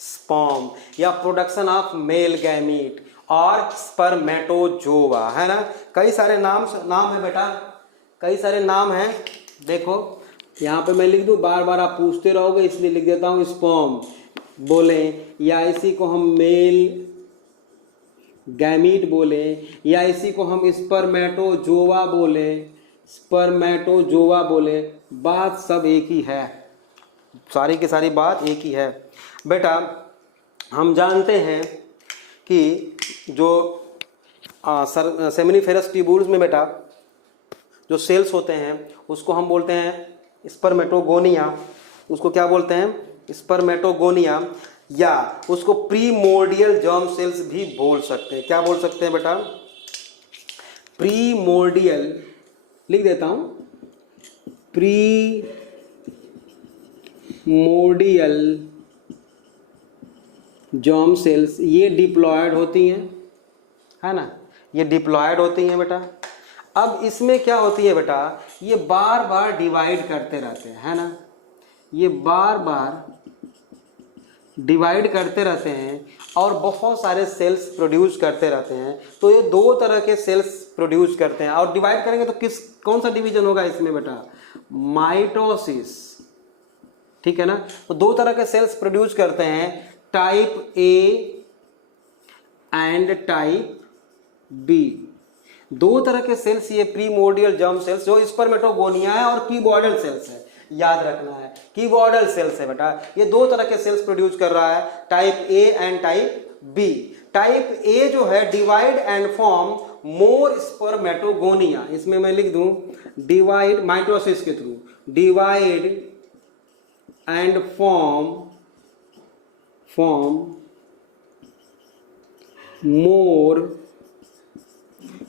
स्पर्म या प्रोडक्शन ऑफ मेल गैमीट और स्पर्मेटोजोवा, है ना। कई सारे नाम है बेटा, कई सारे नाम हैं। देखो यहाँ पे मैं लिख दूं, बार बार आप पूछते रहोगे इसलिए लिख देता हूं, स्पर्म बोले या इसी को हम मेल गैमीट बोले या इसी को हम स्पर्मेटोजोवा बोले, बात सब एक ही है, सारी की सारी बात एक ही है बेटा। हम जानते हैं कि जो सेमिनिफेरस ट्यूब्यूल्स में बेटा जो सेल्स होते हैं उसको हम बोलते हैं स्पर्मेटोगोनिया, उसको क्या बोलते हैं, स्पर्मेटोगोनिया, या उसको प्रीमोर्डियल जर्म सेल्स भी बोल सकते हैं। क्या बोल सकते हैं बेटा, प्रीमोर्डियल, लिख देता हूं, प्रीमोर्डियल जर्म सेल्स, ये डिप्लॉयड होती हैं, है ना, ये डिप्लॉयड होती हैं बेटा। अब इसमें क्या होती है बेटा, ये बार बार डिवाइड करते रहते हैं, है ना, ये बार बार डिवाइड करते रहते हैं और बहुत सारे सेल्स प्रोड्यूस करते रहते हैं। तो ये दो तरह के सेल्स प्रोड्यूस करते हैं और डिवाइड करेंगे तो कौन सा डिवीजन होगा इसमें बेटा, माइटोसिस, ठीक है ना। तो दो तरह के सेल्स प्रोड्यूस करते हैं, type A and type B, दो तरह के सेल्स ये प्रीमोर्डियल जर्म सेल्स जो स्पर्मेटोगोनिया है और कीबॉयडल सेल्स है, याद रखना है, कीबॉयडल सेल्स है बेटा। ये दो तरह के सेल्स प्रोड्यूस कर रहा है, type A and type B. Type A जो है divide and form more spermatogonia, इसमें मैं लिख दूं डिवाइड, माइटोसिस के through divide and form more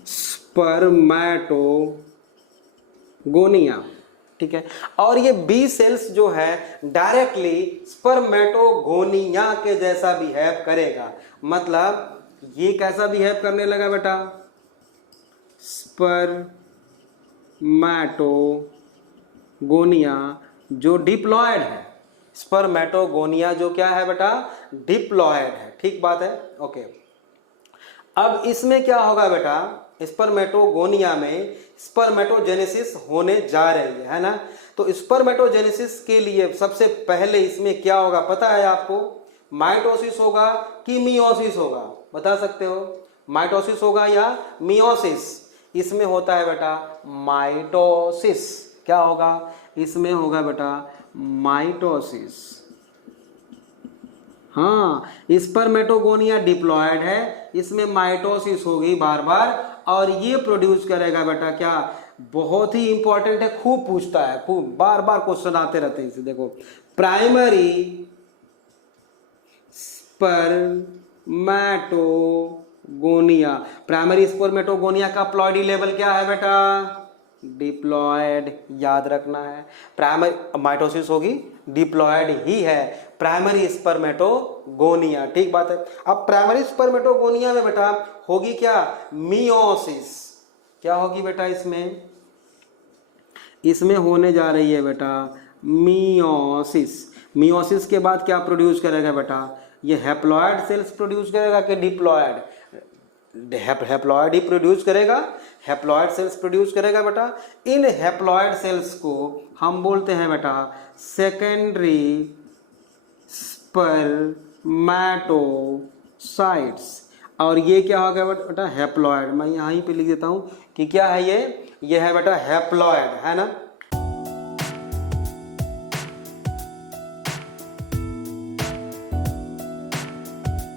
spermatogonia, ठीक है। और ये बी सेल्स जो है डायरेक्टली स्पर्मेटोगोनिया के जैसा बिहेव करेगा, मतलब ये कैसा बिहेव करने लगा बेटा, स्पर्मेटोगोनिया जो डिप्लॉयड है, स्पर्मेटोगोनिया जो क्या है बेटा, डिप्लॉयड है, ठीक बात है, ओके। अब इसमें क्या होगा बेटा, स्पर्मेटोगोनिया में स्पर्मेटोजेनेसिस होने जा रही है ना। तो स्पर्मेटोजेनेसिस के लिए सबसे पहले इसमें क्या होगा पता है आपको, माइटोसिस होगा कि मियोसिस होगा, बता सकते हो, माइटोसिस होगा या मियोसिस। इसमें होता है बेटा माइटोसिस, क्या होगा इसमें होगा बेटा माइटोसिस। हाँ, स्पर्मेटोगोनिया डिप्लॉयड है, इसमें माइटोसिस होगी बार बार और ये प्रोड्यूस करेगा बेटा क्या, बहुत ही इंपॉर्टेंट है, खूब पूछता है, खूब बार बार क्वेश्चन आते रहते हैं इसे। देखो प्राइमरी स्पर्मेटोगोनिया, प्राइमरी स्पर्मेटोगोनिया का प्लॉइडी लेवल क्या है बेटा, डिप्लॉयड, याद रखना है। प्राइमरी माइटोसिस होगी, डिप्लॉयड ही है प्राइमरी स्पर्मेटोगोनिया, ठीक बात है। अब प्राइमरी स्पर्मेटोगोनिया में बेटा होगी क्या, मियोसिस, क्या होगी बेटा इसमें होने जा रही है बेटा मियोसिस। मियोसिस के बाद क्या प्रोड्यूस करेगा बेटा, ये हैप्लॉयड सेल्स प्रोड्यूस करेगा कि डिप्लॉयड, हैप्लॉयड ही प्रोड्यूस करेगा, हैप्लॉयड सेल्स प्रोड्यूस करेगा बेटा। इन हैप्लॉयड सेल्स को हम बोलते हैं बेटा सेकेंडरी स्पर्मेटोसाइट्स। और ये क्या हो गया बेटा, हैप्लॉयड। मैं यहीं पे लिख देता हूँ कि क्या है ये है बेटा हैप्लॉयड, है ना।